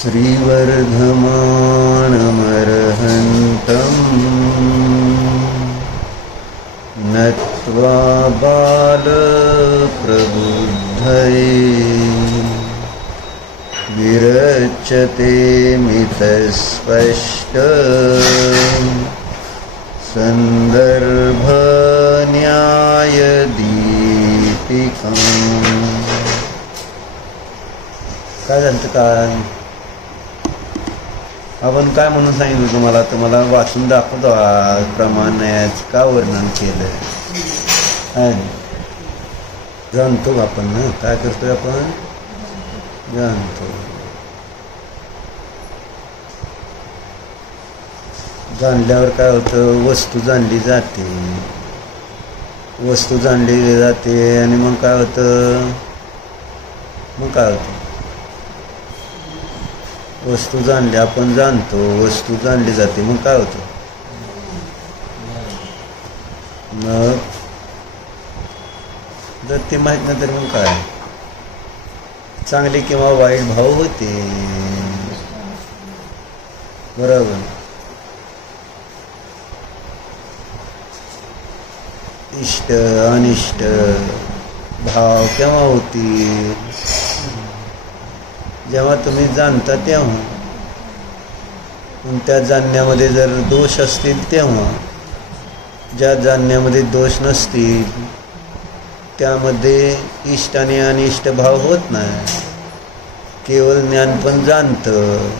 श्रीवर्धमानमर्हन्तम् नत्वा बालप्रबुद्धये विरच्यते मितस्पष्ट संदर्भन्यायदीपिकाम्. काय झालं काय आपण काय म्हणून सांगितलं तुम्हाला वाचून दाखवतो. प्रमाणाचं का वर्णन केलं जाणतो आपण ना, काय करतोय आपण जाणतो. जाणल्यावर काय होतं, वस्तू जाणली जाते आणि मग काय होतं वस्तू जाणली, आपण जाणतो, वस्तू जाणली जाते, मग काय होतं, मग जर ते माहीत नाही तर मग काय, चांगले किंवा वाईट भाव होते. बरोबर. इष्ट अनिष्ट भाव केव्हा होतील, जेव्हा तुम्ही जाणता तेव्हा. त्या जाणण्यामध्ये जर दोष असतील तेव्हा. ज्या जाणण्यामध्ये दोष नसतील त्यामध्ये इष्ट आणि अनिष्ट भाव होत नाही. केवळ ज्ञान पण जाणतं,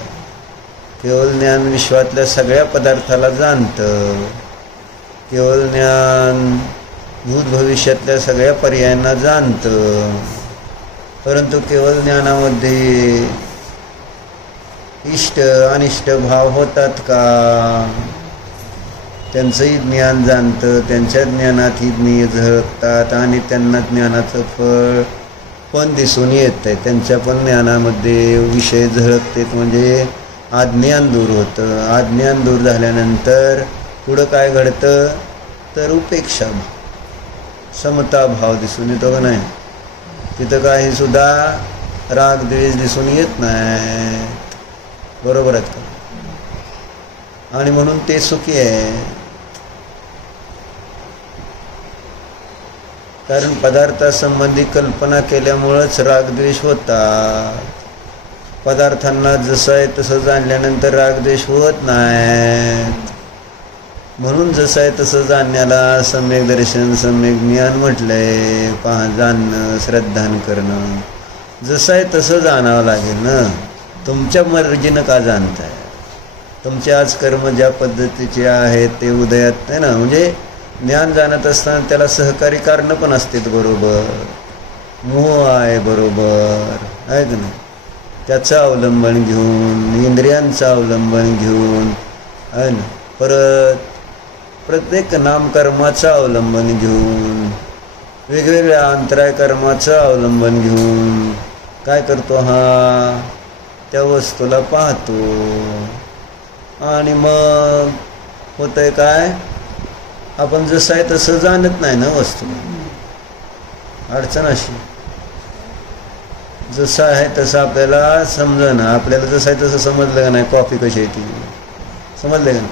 केवळ ज्ञान विश्वातल्या सगळ्या पदार्थाला जाणतं, केवळ ज्ञान भूत भविष्यातल्या सगळ्या पर्यायांना जाणतं. परंतु केवळ ज्ञानामध्ये इष्ट अनिष्ट भाव होतात का, त्यांचंही ज्ञान जाणतं, त्यांच्या ज्ञानात ही ज्ञ झळकतात आणि त्यांना ज्ञानाचं फळ पण दिसून येतं. त्यांच्या पण ज्ञानामध्ये विषय झळकतात, म्हणजे अज्ञान दूर होतं. अज्ञान दूर झाल्यानंतर पुढं काय घडतं तर उपेक्षा, समता भाव दिसून येतो का नाही. तिथं काही सुद्धा राग द्वेष दिसून येत नाही. बरोबर आहे का. आणि म्हणून ते सुखी आहे, कारण पदार्थासंबंधी कल्पना केल्यामुळंच रागद्वेष होतात. पदार्थांना जसं आहे तसं जाणल्यानंतर रागद्वेष होत नाही. म्हणून जसं आहे तसं जाणण्याला सम्यक दर्शन सम्यक ज्ञान म्हटलंय. जाणणं श्रद्धान करणं, जसं आहे तसं जाणावं लागेल ना. तुमच्या मर्जीनं का जाणताय, तुमचे आज कर्म ज्या पद्धतीचे आहेत ते उदयात आहे ना. म्हणजे ज्ञान जाणत असताना त्याला सहकारी कारणं पण असतात. बरोबर, मोह आहे, बरोबर आहे का नाही. त्याचं अवलंबन घेऊन, इंद्रियांचं अवलंबन घेऊन आहे ना. परत प्रत्येक नामकर्माचं अवलंबन घेऊन, वेगवेगळ्या अंतराय कर्माचं अवलंबन घेऊन काय करतो, हा त्या वस्तूला पाहतो. आणि मग होतंय काय, आपण जसं आहे तसं जाणत नाही ना वस्तू. अडचण अशी, जसं आहे तसं आपल्याला समजणं. आपल्याला जसं आहे तसं समजलं का नाही. कॉफी कशी आहे ती समजलं का नाही,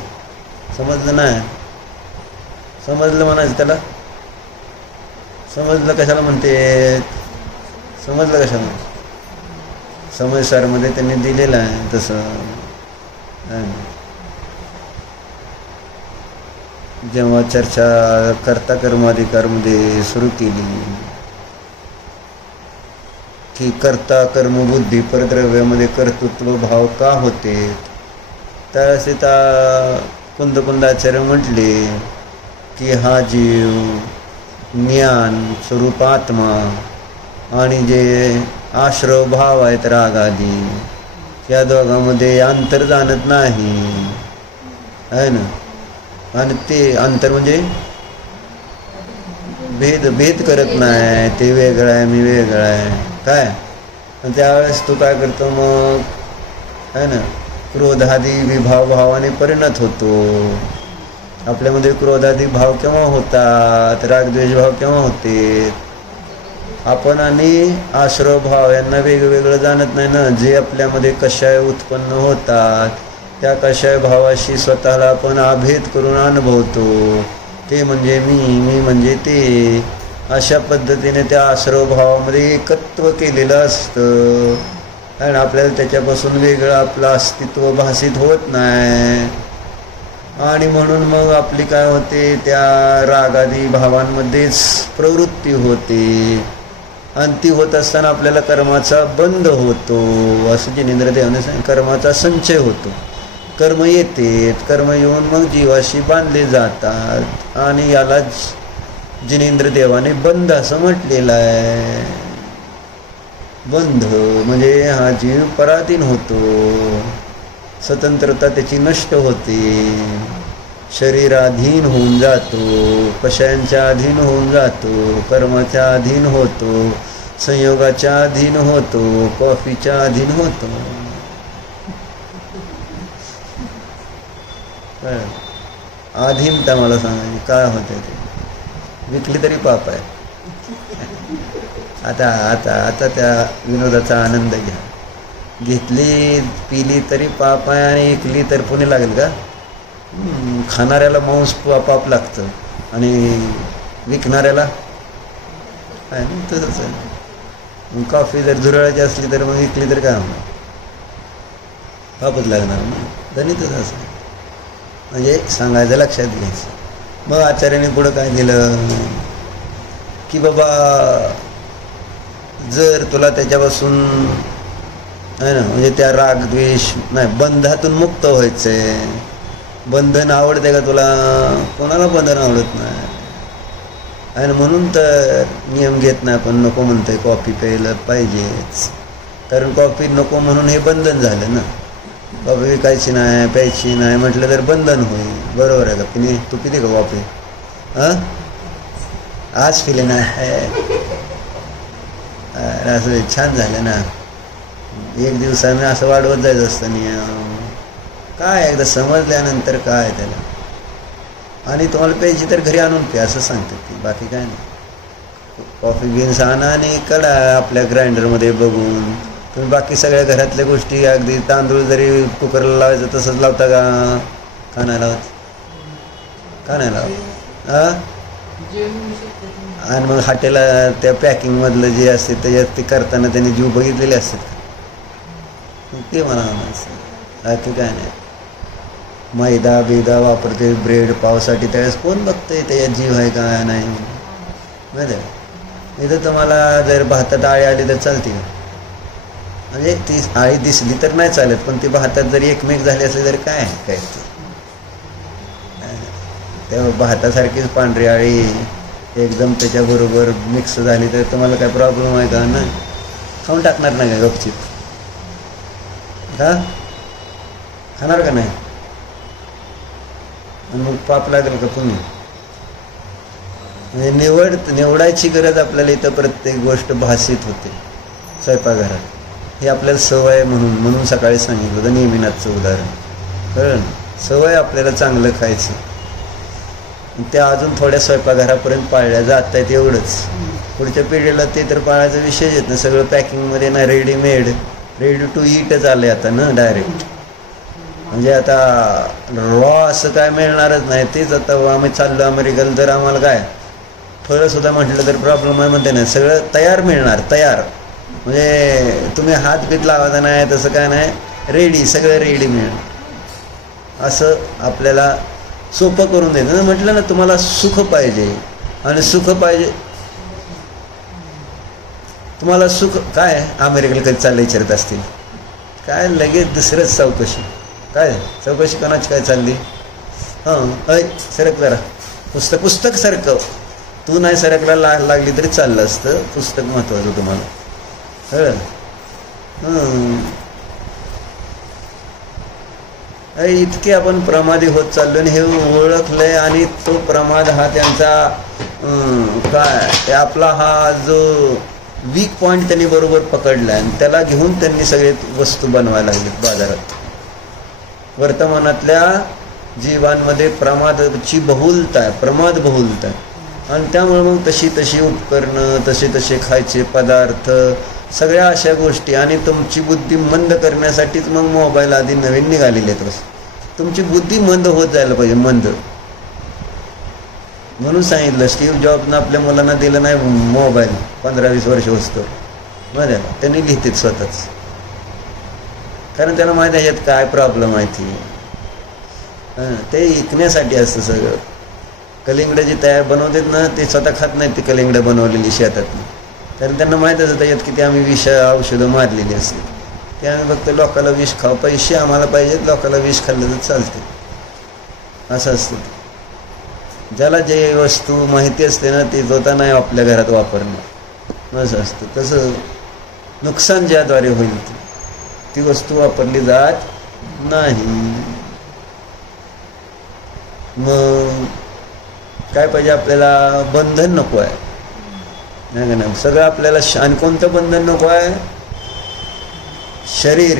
समजलं नाही. समजलं म्हणायचं त्याला, समजलं कशाला म्हणते, समजलं कशाला, समजसारमध्ये त्यांनी दिलेलं आहे तसं. जेव्हा चर्चा कर्ता कर्माधिकारमध्ये सुरू केली की कर्ता कर्मबुद्धी परद्रव्यामध्ये कर्तृत्व भाव का होते, त्यावेळेस कुंदकुंदाचार्य म्हटले की हा जीव ज्ञान स्वरूप आत्मा आणि जे आश्रव भाव आहेत रागादी, या दोघांमध्ये अंतर जाणत नाही आहे ना. आणि ते अंतर म्हणजे भेद करत नाही. ते वेगळं आहे, मी वेगळं आहे काय. आणि त्यावेळेस तू काय करतो मग आहे ना, क्रोधादी विभाव भावाने परिणत होतो. आपल्यामध्ये क्रोधादी भाव केव्हा होतात, रागद्वेष भाव केव्हा होते, आपण आणि आश्रव भाव यांना वेगवेगळं जाणत नाही ना. जे आपल्यामध्ये कषाय उत्पन्न होतात त्या कषाय भावाशी स्वतःला आपण अभेद करून अनुभवतो. ते म्हणजे मी म्हणजे ते. अशा पद्धतीने त्या आश्रव भावामध्ये एकत्व केलेलं असतं आणि आपल्याला त्याच्यापासून वेगळं आपलं अस्तित्व भासित होत नाही. आणि म्हणून मग आपली काय होते, त्या रागादी भावांमध्येच प्रवृत्ती होते आणि ती होत असताना आपल्याला कर्माचा बंध होतो. असं जिनेंद्र देवाने सांगितलं, कर्माचा संचय होतो. कर्म येते, कर्म येऊन मग जीवाशी बांधले जातात आणि याला जिनेंद्र देवाने बंध असं म्हटलेलं आहे. बंध म्हणजे हा जीव पराधीन होतो, स्वतंत्रता त्याची नष्ट होते, शरीराधीन होऊन जातो, कषायांच्या अधीन होऊन जातो, कर्माच्या अधीन होतो, संयोगाच्या अधीन होतो, कॉफीच्या अधीन होतो. अधीनता मला सांगायची काय होते ते, विकली तरी पाप आहे. आता आता आता त्या विनोदाचा आनंद घ्या. घेतली पिली तरी पाप आहे आणि विकली तर पुणे लागेल का? खाणाऱ्याला मांस पाप लागतं आणि विकणाऱ्याला काय ना तसंच आहे. कॉफी जर झुरळाची असली तर मग विकली तर काय होणार, पापच लागणार ना. गणितच असं म्हणजे सांगायचं, लक्षात घ्यायचं. मग आचार्याने पुढं काय दिलं की बाबा जर तुला त्याच्यापासून आहे ना, म्हणजे त्या राग द्वेष नाही, बंधातून मुक्त व्हायचं आहे. बंधन आवडते का तुला? कोणाला बंधन आवडत नाही आणि म्हणून तर नियम घेत नाही. पण नको म्हणतोय कॉफी प्यायला पाहिजेच, कारण कॉफी नको म्हणून हे बंधन झालं ना. कॉफी विकायची नाही, प्यायची नाही म्हटलं तर बंधन होईल. बरोबर आहे का? तू पिते का कॉफी? आज पिले ना, असं छान झालं ना. एक दिवसानं असं वाढवत जायचं असतं नियम. काय एकदा समजल्यानंतर काय त्याला. आणि तुम्हाला प्यायची तर घरी आणून प्या असं सांगतात ती, बाकी काय नाही. कॉफी बीन्स आणा आणि कडा आपल्या ग्राइंडरमध्ये बघून. तुम्ही बाकी सगळ्या घरातल्या गोष्टी, अगदी तांदूळ जरी कुकरला लावायचं तसंच लावता का? का नाही लावत? का नाही लावत? आणि मग हॉटेला त्या पॅकिंगमधलं जे असते त्याच्यात ते करताना त्यांनी जीव बघितलेले असतात ते मला म्हणायचं. बाकी काय नाही. मैदा बिदा वापरते ब्रेड पावसाठी, त्यावेळेस कोण बघतंय त्याच्यात जीव आहे का नाही? माहिती आहे इथं तुम्हाला जर भातात आळी आली तर चालते का? म्हणजे ती आळी दिसली तर नाही चालत, पण ती भातात जरी एकमेक झाली असली तरी काय आहे काय तेव्हा भातासारखीच पांढरी आळी एकदम त्याच्याबरोबर मिक्स झाली तर तुम्हाला काय प्रॉब्लेम आहे का? नाही. खाऊन टाकणार नाही का गपचिप? का खाणार का नाही? आणि मग पाप लागेल का तुम्ही? म्हणजे निवडायची गरज आपल्याला इथं प्रत्येक गोष्ट भासित होते स्वयंपाकघरात. हे आपल्याला सवय म्हणून सकाळी सांगितलं होतं नेहमीनाथचं उदाहरण. कळलं? सवय आपल्याला चांगलं खायचं, त्या अजून थोड्या स्वयंपाकघरापर्यंत पाळल्या जात आहेत एवढंच. पुढच्या पिढीला ते तर पाळायचा विषय येत नाही. सगळं पॅकिंगमध्ये ना, रेडीमेड, रेडी टू ईटच आलं आता ना डायरेक्ट. म्हणजे आता रॉ असं काय मिळणारच नाही. तेच आता आम्ही चाललो अमेरिकेला तर आम्हाला काय फळंसुद्धा म्हटलं तर प्रॉब्लेम आहे म्हणते नाही, सगळं तयार मिळणार. तयार म्हणजे तुम्ही हात बीत लावायचा नाही, तसं काय नाही, रेडी, सगळं रेडी मिळणार. असं आपल्याला सोपं करून द्यायचं. म्हटलं ना तुम्हाला सुख पाहिजे आणि सुख पाहिजे तुम्हाला सुख काय अमेरिकेला कधी चाललं विचारत असतील काय लगेच दुसरंच चौकशी. काय चौकशी कोणाची काय चालली? हां सरक जरा, पुस्तक सरकव. तू नाही सरकला लागली तरी चाललं असतं. पुस्तक महत्त्वाचं तुम्हाला. कळलं? इतके आपण प्रमादी होत चाललो आणि हे ओळखलंय आणि तो प्रमाद हा त्यांचा काय आपला हा जो वीक पॉईंट त्यांनी बरोबर पकडला आणि त्याला घेऊन त्यांनी सगळे वस्तू बनवायला लागलेत बाजारात. वर्तमानातल्या जीवांमध्ये प्रमादाची बहुलता आहे, प्रमाद बहुलता आहे. आणि त्यामुळे मग तशी तशी उपकरणं, तसे तसे खायचे पदार्थ, सगळ्या अशा गोष्टी, आणि तुमची बुद्धी मंद करण्यासाठीच मग मोबाईल आधी नवीन निघालेले आहेत. तुमची बुद्धी मंद होत जायला पाहिजे, मंद. म्हणून सांगितलं स्टीव्ह जॉबनं आपल्या मुलांना दिलं नाही मोबाईल 15-20 वर्ष असतो माहिती आहे. त्यांनी लिहितात स्वतःच, कारण त्यांना माहिती आहे यात काय प्रॉब्लेम आहे ती. ते ऐकण्यासाठी असतं सगळं. कलिंगडं जी तयार बनवतात ना, ते स्वतः खात नाहीत ती कलिंगडं बनवलेली शेतातली, कारण त्यांना माहीतच होतं यात किती आम्ही औषधं मारलेली असते. ते आम्ही फक्त लोकाला विष खाऊ, पैसे आम्हाला पाहिजेत, लोकाला विष खाल्लं तर चालते, असं असतं. ज्याला जे वस्तू माहिती असते ना ती स्वतः नाही आपल्या घरात वापरणं, असं असतं. तसं नुकसान ज्याद्वारे होईल ती वस्तू वापरली जात नाही. मग काय पाहिजे आपल्याला? बंधन नको आहे, नाही का ना. सगळं आपल्याला आणि कोणतं बंधन नको आहे?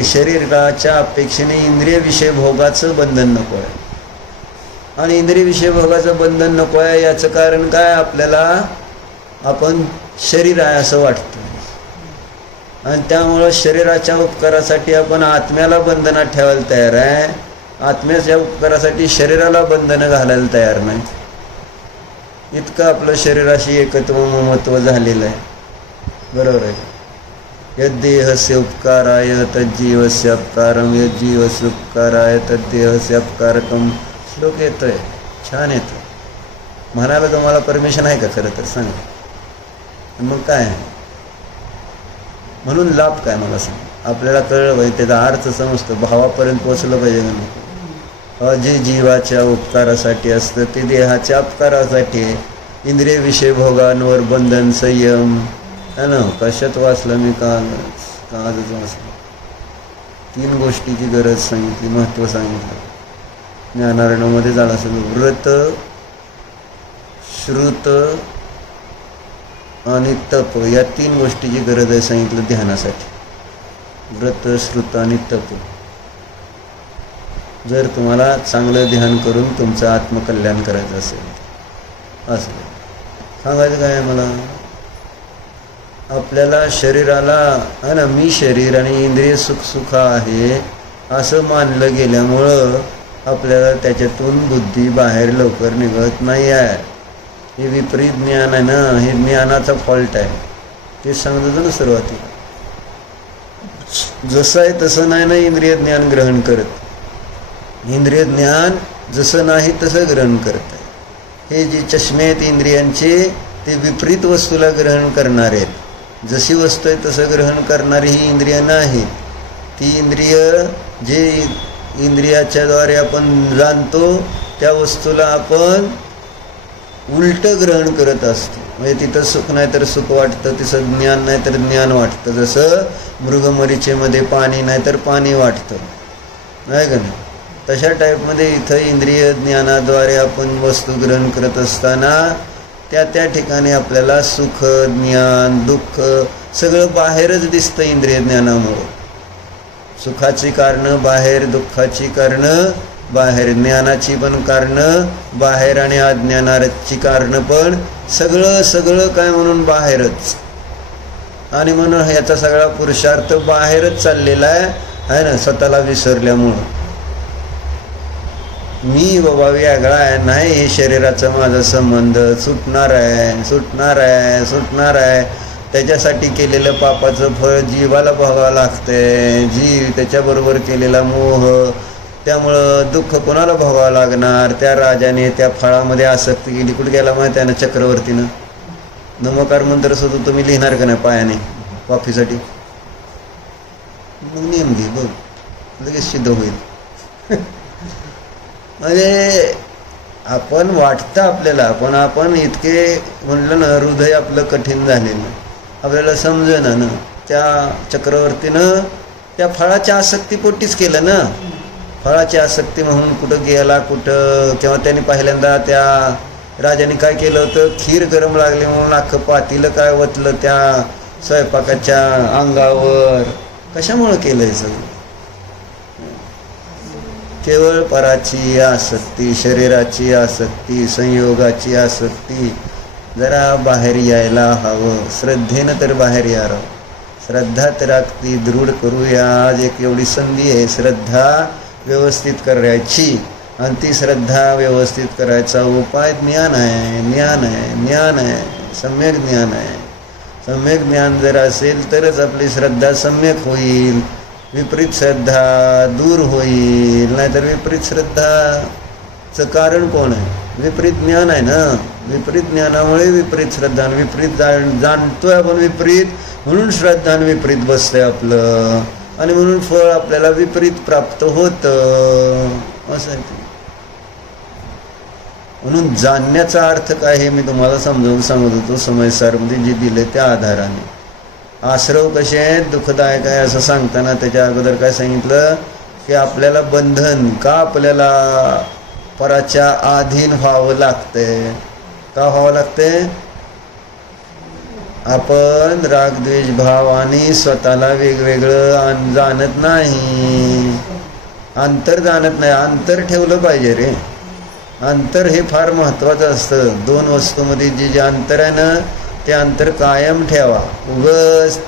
शरीराच्या अपेक्षेने इंद्रिय विषय भोगाचं बंधन नको आहे. आणि इंद्रिय विषय भोगाचं बंधन नको आहे याचं कारण काय? आपल्याला आपण शरीर आहे असं वाटतं, आणि त्यामुळं शरीराच्या उपकारासाठी आपण आत्म्याला बंधनात ठेवायला तयार आहे, आत्म्याच्या उपकारासाठी शरीराला बंधनं घालायला तयार नाही. इतकं आपलं शरीराशी एकत्व ममत्व झालेलं आहे. बरोबर आहे. यद्देहस्य उपकाराय तज्जीवस्य अपकारम, यज्जीवस्य उपकाराय तद्देहस्य अपकारकम. श्लोक येतोय, छान येतो. म्हणायला तुम्हाला परमिशन आहे का? खरं तर सांगा. मग काय म्हणून लाभ काय मला सांग. आपल्याला कळलं पाहिजे, त्याचा अर्थ समजतो, भावापर्यंत पोचलं पाहिजे का. जे जीवाच्या उपकारासाठी असतं ते देहाच्या अपकारासाठी. इंद्रिय विषय भोगांवर बंधन, संयम है ना. कशात वाचलं मी? काजच वाचलं. 3 गोष्टीची गरज सांगितली, महत्त्व सांगितलं. ज्ञानारण्यमध्ये झालं असेल. व्रत, श्रुत आणि तप, या 3 गोष्टीची गरज आहे सांगितलं ध्यानासाठी. व्रत, श्रुत आणि तप. जर तुम्हाला चांगलं ध्यान करून तुमचं आत्मकल्याण करायचं असेल, असं सांगायचं काय मला. आपल्याला शरीराला है ना, मी शरीर आणि इंद्रिय सुख आहे असं मानलं गेल्यामुळं आपल्याला त्याच्यातून बुद्धी बाहेर लवकर निघत नाही आहे. हे विपरीत ज्ञान आहे ना, हे ज्ञानाचा फॉल्ट आहे. ते सांगत ना सुरुवातीला. जसं आहे तसं नाही ना इंद्रिय ज्ञान ग्रहण करत. इंद्रिय ज्ञान जसं नाही तसं ग्रहण करत आहे. हे जे चष्मे आहेत इंद्रियांचे, ते विपरीत वस्तूला ग्रहण करणारे आहेत. जशी वस्तू आहे तसं ग्रहण करणारी ही इंद्रिय नाहीत. ती इंद्रिय जे इंद्रियाच्याद्वारे आपण जाणतो त्या वस्तूला आपण उलटं ग्रहण करत असतो. म्हणजे तिथं सुख नाही तर सुख वाटतं, तिथं ज्ञान नाही तर ज्ञान वाटतं. जसं मृगमरीचेमध्ये पाणी नाही तर पाणी वाटतं, नाही का नाही. तशा टाईपमध्ये इथं इंद्रिय ज्ञानाद्वारे आपण वस्तू ग्रहण करत असताना त्या ठिकाणी आपल्याला सुख, ज्ञान, दुःख सगळं बाहेरच दिसतं इंद्रिय ज्ञानामुळे. सुखाची कारणं बाहेर, दुःखाची कारणं बाहेर, ज्ञानाची पण कारणं बाहेर आणि अज्ञानाची कारणं पण सगळं काय म्हणून बाहेरच. आणि म्हणून याचा सगळा पुरुषार्थ बाहेरच चाललेला आहे ना, स्वतःला विसरल्यामुळं. मी बाबा वेगळा आहे, नाही हे शरीराचा माझा संबंध, सुटणार आहे. त्याच्यासाठी केलेलं पापाचं फळ जीवाला भोगावं लागतंय. जीव त्याच्याबरोबर केलेला मोह, त्यामुळं दुःख कोणाला भोगावं लागणार. त्या राजाने त्या फळामध्ये आसक्ती केली, कुठे गेला माहिती आहे ना, चक्रवर्तीनं. नमोकार मंत्र सुद्धा तुम्ही लिहिणार का नाही पायाने कॉफीसाठी? मग नियम घे बघ, लगेच सिद्ध होईल. म्हणजे आपण वाटतं आपल्याला, पण आपण इतके म्हणलं ना, हृदय आपलं कठीण झालेलं, आपल्याला समजेना ना. त्या चक्रवर्तीनं त्या फळाच्या आसक्तीपोटीच केलं ना. फळाची आसक्ती म्हणून कुठं गेला, कुठं किंवा त्यांनी पहिल्यांदा त्या राजाने काय केलं होतं, खीर गरम लागली म्हणून अख्खं पातीलं काय वतलं त्या स्वयंपाकाच्या अंगावर. कशामुळं केलं हे सगळं? केवळ पराची आसक्ती, शरीराची आसक्ती, संयोगाची आसक्ती, जरा बाहेर यायला हवं, श्रद्धेनं तर बाहेर यावं. श्रद्धा तर अगदी दृढ करूया. आज एक एवढी संधी आहे श्रद्धा व्यवस्थित करायची, आणि ती श्रद्धा व्यवस्थित करायचा उपाय ज्ञान आहे. ज्ञान आहे, ज्ञान आहे, सम्यक ज्ञान आहे. सम्यक ज्ञान जर असेल तरच आपली श्रद्धा सम्यक होईल, विपरीत श्रद्धा दूर होईल. नाहीतर विपरीत श्रद्धाचं कारण कोण आहे? विपरीत ज्ञान आहे ना. विपरीत ज्ञानामुळे विपरीत श्रद्धा, विपरीत जाणतोय आपण विपरीत, म्हणून श्रद्धा विपरीत बसतंय आपलं, आणि म्हणून फळ आपल्याला विपरीत प्राप्त होतं. असं आहे ते. म्हणून जाणण्याचा अर्थ काय हे मी तुम्हाला समजावून सांगत होतो समयसारमध्ये जे दिले त्या आधाराने. आश्रव कसे आहेत, दुःखदायक आहे असं सांगताना त्याच्या अगोदर काय सांगितलं की आपल्याला बंधन का, आपल्याला पराच्या अधीन व्हावं लागतंय. का व्हावं लागतंय? आपण रागद्वेष भावाने स्वतःला वेगवेगळं जाणत नाही, अंतर जाणत नाही. अंतर ठेवलं पाहिजे रे. अंतर हे फार महत्त्वाचं असतं. दोन वस्तूमध्ये जे अंतर आहे ना, ते अंतर कायम ठेवा. उगाच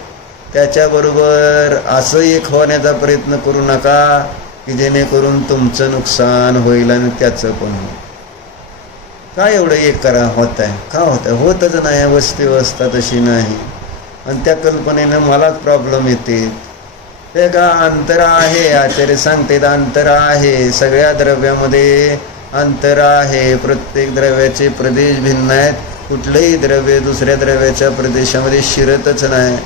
त्याच्याबरोबर असं एक होण्याचा प्रयत्न करू नका की जेणेकरून तुमचं नुकसान होईल आणि त्याचं पण होईल. काय एवढं एक करा होत आहे? का होत आहे? होतच नाही. व्यवस्था तशी नाही, आणि त्या कल्पनेनं मलाच प्रॉब्लेम येते. ते का अंतर आहे, आचार्य सांगते अंतर आहे. सगळ्या द्रव्यामध्ये अंतर आहे. प्रत्येक द्रव्याचे प्रदेश भिन्न आहेत. कुठलंही द्रव्य दुसऱ्या द्रव्याच्या प्रदेशामध्ये शिरतच नाही.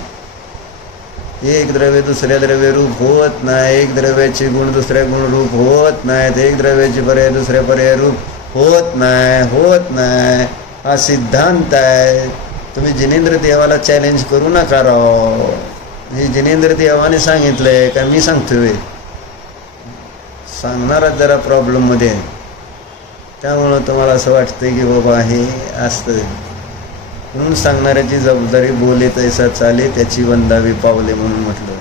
एक द्रव्य दुसऱ्या द्रव्य रूप होत नाही. एक द्रव्याचे गुण दुसऱ्या गुण रूप होत नाहीत. एक द्रव्याचे पर्याय दुसऱ्या पर्याय रूप होत नाही. हा सिद्धांत आहे. तुम्ही जिनेंद्र देवाला चॅलेंज करू नका राव. हे जिनेंद्र देवाने सांगितलंय का मी सांगतोय? सांगणाराच जरा प्रॉब्लेममध्ये आहे. त्यामुळं तुम्हाला असं वाटतंय की बाबा हे असतं, म्हणून सांगणाऱ्याची जबाबदारी बोले तैसा चाले त्याची वंदावी पावले म्हणून म्हटलं.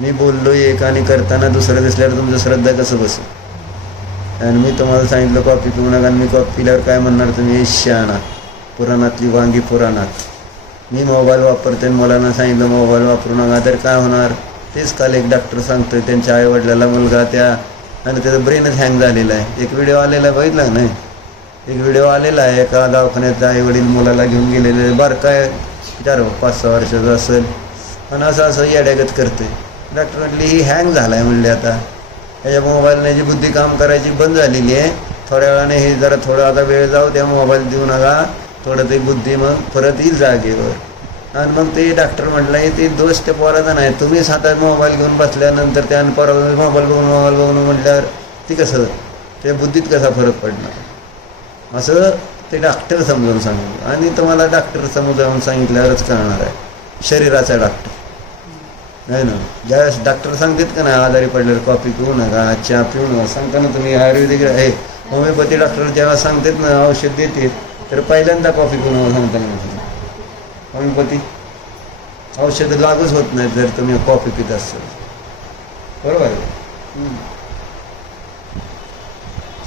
मी बोललो एक आणि करताना दुसरं दिसल्यावर तुमचं श्रद्धा कसं बसेल? आणि मी तुम्हाला सांगितलं कॉफी पिऊ नका, आणि मी कॉफी पिल्यावर काय म्हणणार तुम्ही? शहाणा, पुराणातली वांगी पुराणात. मी मोबाईल वापरते, मला ना सांगितलं मोबाईल वापरू नका, तर काय होणार? तेच काल एक डॉक्टर सांगतोय त्यांच्या आईवडिलाला मुलगा त्या, आणि त्याचं ब्रेनच हँग झालेला आहे. एक व्हिडिओ आलेला बघितला नाही? एक व्हिडिओ आलेला आहे एका दवाखान्यात आईवडील मुलाला घेऊन गेलेले, बार काय 4-5-6 वर्षाचं असेल, आणि असं येड्यागत करते. डॉक्टर म्हटली ही हँग झाला आहे म्हणले. आता ह्याच्या मोबाईलने जी बुद्धी काम करायची बंद झालेली आहे. थोड्या वेळाने हे जरा थोडं आता वेळ जाऊ त्या, मोबाईल देऊ नका, थोडं ते बुद्धी मग परत येईल जागेवर. आणि मग ते डॉक्टर म्हटलं ते दोष त्या पोराचा नाही, तुम्हीच हातात मोबाईल घेऊन बसल्यानंतर त्यानं परत मोबाईल बघून म्हटल्यावर ती कसं त्या बुद्धीत कसा फरक पडणार, असं ते डॉक्टर समजावून सांगितलं. आणि तुम्हाला डॉक्टर समजावून सांगितल्यावरच कळणार आहे. शरीराचा डॉक्टर नाही ना. ज्यावेळेस डॉक्टर सांगतात का नाही आजारी पडल्यावर कॉफी पिऊ नका, चहा पिऊ नका, सांगताना तुम्ही आयुर्वेदिक आहे होमिओपॅथी डॉक्टर जेव्हा सांगतात ना औषध देते, तर पहिल्यांदा कॉफी पिऊ नका सांगताना. होमिओपॅथी औषध लागूच होत नाहीत जर तुम्ही कॉफी पित असाल. बरोबर आहे.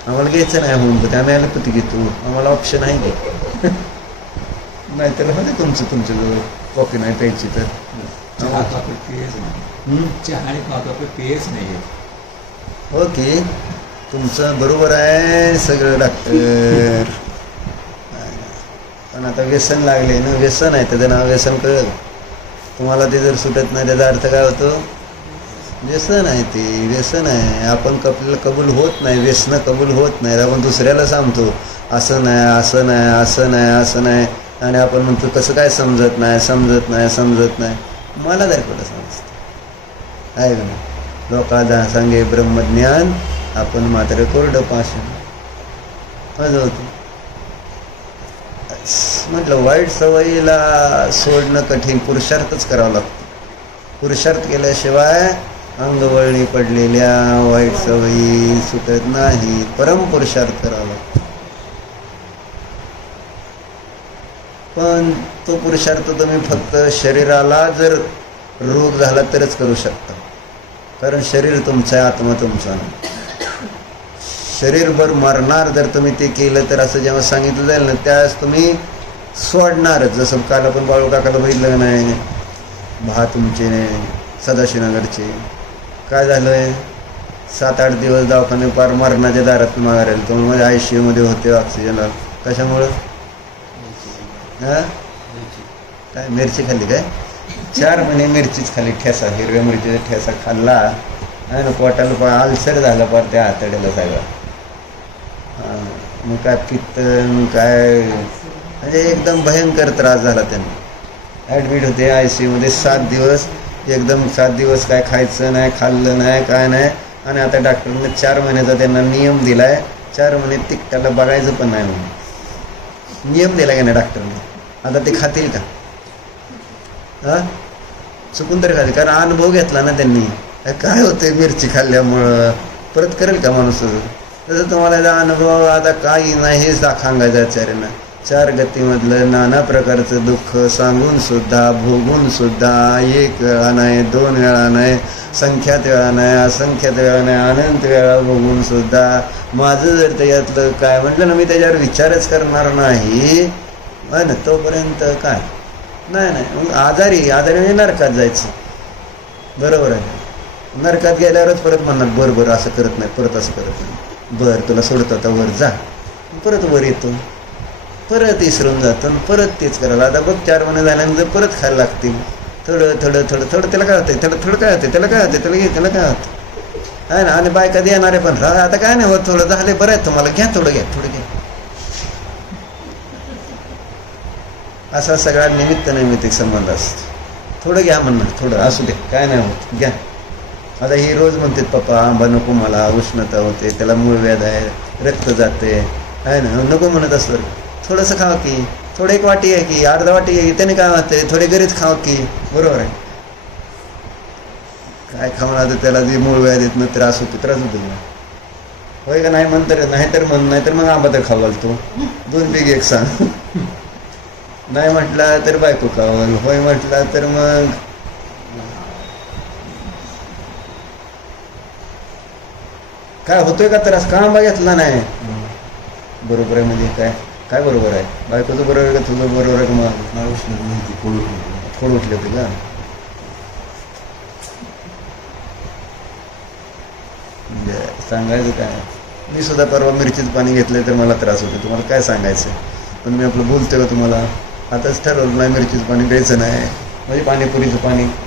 आम्हाला घ्यायचं नाही होमिओपॅथी, आम्ही ॲलोपॅथी घेतो. आम्हाला ऑप्शन आहे की नाही तर होते तुमचं जवळ कॉफी नाही प्यायची तर हो की तुमचं बरोबर आहे सगळं डॉक्टर. पण आता व्यसन लागले ना, व्यसन आहे त्याचं नाव व्यसन. कळलं तुम्हाला? ते जर सुटत नाही त्याचा अर्थ काय होतो? व्यसन आहे ते, व्यसन आहे. आपण आपल्याला कबूल होत नाही, व्यसन कबूल होत नाही. आपण दुसऱ्याला सांगतो असं नाही असं नाही असं नाही असं नाही, आणि आपण म्हणतो कसं काय समजत नाही. मला जर कुठं समजतं आहे का नाही? लोकांना सांगे ब्रह्मज्ञान, आपण मात्र कोरडं पाषाण. माझं होतं म्हटलं वाईट सवयीला सोडणं कठीण, पुरुषार्थच करावं लागतं. पुरुषार्थ केल्याशिवाय अंगवळणी पडलेल्या वाईट सवयी सुटत नाही. परमपुरुषार्थ करावा लागतो. पण तो पुरुषार्थ तुम्ही फक्त शरीराला जर रोग झाला तरच करू शकता, कारण शरीर तुमचं आहे, आत्मा तुमचा नाही. शरीरभर मरणार जर तुम्ही ते केलं तर असं जेव्हा सांगितलं जाईल ना, त्यावेळेस तुम्ही सोडणारच. जसं काल आपण बाळू काकाला बघितलं नाही, तुमचे सदाशिवनगरचे काय झालं आहे, 7-8 दिवस दवाखाने पार मरणाच्या दारात मागायला. त्यामुळे ICU मध्ये होते ऑक्सिजनला. कशामुळं? हां, काय मिरची खाल्ली काय? 4 महिने मिरचीच खाल्ली, ठेसा, हिरव्या मिरचीचा ठेसा खाल्ला आहे ना. पोटाला आलसर झाला पार त्या आतड्याला सगळा. मग काय पित्त, काय म्हणजे एकदम भयंकर त्रास झाला त्यांना. ॲडमिट होते ICU मध्ये 7 दिवस. एकदम 7 दिवस काय खायचं नाही, खाल्लं नाही, काय नाही. आणि आता डॉक्टरने 4 महिन्याचा त्यांना नियम दिला आहे. 4 महिने तिकटाला बघायचं पण नाही म्हणून नियम दिला का नाही डॉक्टरने. आता ते खातील का? हां, चुकून तरी खातील, कारण अनुभव घेतला ना त्यांनी. काय होतं मिरची खाल्ल्यामुळं, परत करेल का माणूस? तसं तुम्हाला अनुभव आता काही नाही हेच सांगायचं आचार्यांना. 4 गतीमधलं नाना प्रकारचं दुःख सांगून सुद्धा, भोगून सुद्धा, 1 वेळा नाही, 2 वेळा नाही, संख्यात वेळा नाही, असंख्यात वेळा नाही, अनंत वेळा भोगून सुद्धा माझं जर त्याच्यातलं काय म्हटलं ना, मी त्याच्यावर विचारच करणार नाही ना तोपर्यंत काय नाही. मग आजारी म्हणजे नरकात जायचं. बरोबर आहे. नरकात गेल्यावरच परत म्हणणार बरं असं करत नाही, परत असं करत नाही. बरं तुला सोडतो आता, वर जा. परत वर येतो, परत विसरून जातो, परत तेच करायला. आता बघ 4 महिने झाल्यानंतर परत खायला लागतील. थोडं त्याला काय होतं, थोडं काय होतं, त्याला काय होतं आहे ना. आणि बायका येणारे पण आता काय नाही होत, थोडं झाले, बरं आहे तुम्हाला, घ्या थोडं घ्या. असा सगळा निमित्त संबंध असतो. थोडं घ्या म्हणणार, थोडं असू दे, काय नाही होत, घ्या. आता ही रोज म्हणतात पप्पा आंबा नको मला, उष्णता होते, त्याला मूळव्याध आहे, रक्त जाते आहे ना. नको म्हणत असतं. थोडंसं खावं की, थोडं 1 वाटी आहे की, अर्धा वाटी आहे की, त्याने काय होते, थोडे गरीच खावं की. बरोबर आहे. काय खाऊन आता त्याला जे मूळव्याध येत त्रास होतो होय का नाही म्हणतर, नाहीतर मग आंबा तर खाऊ घालतो. 2 पीक 1 सांग. नाही म्हटला तर बायको खावं, होय म्हटला तर मग काय होतोय का त्रास, का आंबा घेतला नाही. बरोबर आहे. म्हणजे काय बरोबर आहे, बायकोचं बरोबर आहे का तुझं बरोबर आहे का? मग खोड उठले होते का? म्हणजे सांगायचं काय, मी सुद्धा परवा मिरचीचं पाणी घेतलं तर मला त्रास होतो. तुम्हाला काय सांगायचं, पण मी आपलं बोलतोय का तुम्हाला? आताच ठरवलं नाही मिरचीचं पाणी प्यायचं नाही. म्हणजे पाणीपुरीचं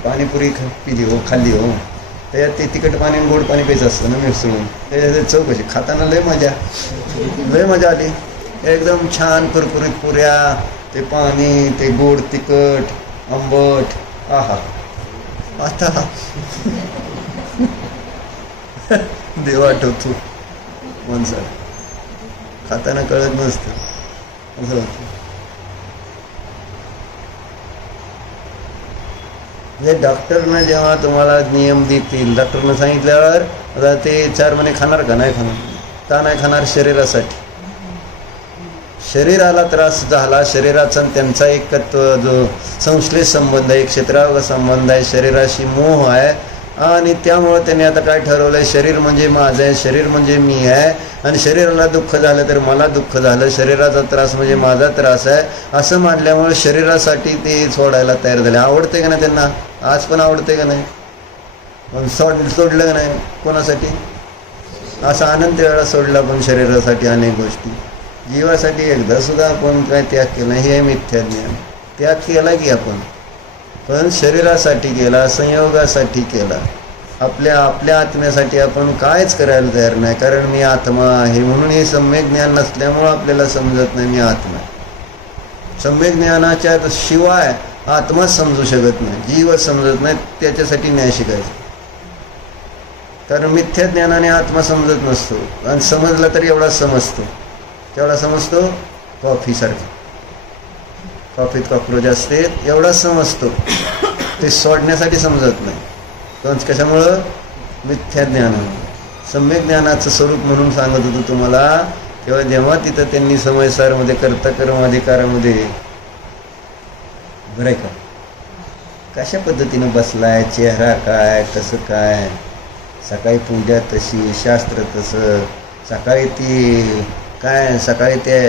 पाणीपुरी पिली हो, खाल्ली हो, त्याच्यात ते तिखट पाणी आणि गोड पाणी प्यायचं असतं ना मिसळून. त्याच्यात चव कशी, खाताना लय मजा आली. एकदम छान कुरकुरीत पुऱ्या, ते पाणी, ते गोड तिखट आंबट, आहा. आता देव आठवतो माणसाला, खाताना कळत नसतं असं होतं. म्हणजे डॉक्टरनं जेव्हा तुम्हाला नियम देतील, डॉक्टरनं सांगितल्यावर आता ते 4 महिने खाणार का नाही खाणार? का नाही खाणार? शरीरासाठी. शरीराला त्रास झाला, शरीराचा त्यांचा एकत्व जो संश्लेष संबंध आहे, क्षेत्रावग संबंध आहे, शरीराशी मोह आहे. आणि त्यामुळं त्यांनी आता काय ठरवलं आहे, शरीर म्हणजे माझं आहे, शरीर म्हणजे मी आहे. आणि शरीराला दुःख झालं तर मला दुःख झालं, शरीराचा त्रास म्हणजे माझा त्रास आहे असं मानल्यामुळे शरीरासाठी ते सोडायला तयार झाले. आवडते का नाही त्यांना? आज पण आवडते का नाही? पण सोडलं का नाही कोणासाठी? असा अनंत वेळा सोडला पण शरीरासाठी अनेक गोष्टी. जीवासाठी एकदा सुद्धा आपण काय त्याग केला? हे मिथ्या ज्ञान. त्याग केला की आपण, पण शरीरासाठी केला, संयोगासाठी केला. आपल्या आत्म्यासाठी आपण कायच करायला तयार नाही. कारण मी आत्मा आहे म्हणून हे सम्यक ज्ञान नसल्यामुळं आपल्याला समजत नाही मी आत्मा. सम्यक ज्ञानाच्या शिवाय आत्मा समजू शकत नाही, जीव समजत नाही. त्याच्यासाठी न्याय शिकायचं. कारण मिथ्या ज्ञानाने आत्मा समजत नसतो, आणि समजला तरी एवढा समजतो, तेवढा समजतो कॉफीसारखा. कॉफीत कॉक्रोच असते एवढा समजतो, ते सोडण्यासाठी समजत नाही. पण कशामुळं? मिथ्या ज्ञान. सम्यक ज्ञानाचं स्वरूप म्हणून सांगत होतो तुम्हाला. तेव्हा जेव्हा तिथं त्यांनी समयसारमध्ये कर्ता कर्माधिकारामध्ये, बरं आहे का, कशा पद्धतीनं बसलाय, चेहरा काय, कसं काय, सकाळी पूजा तशी, शास्त्र तसं, सकाळी ती काय, सकाळी ते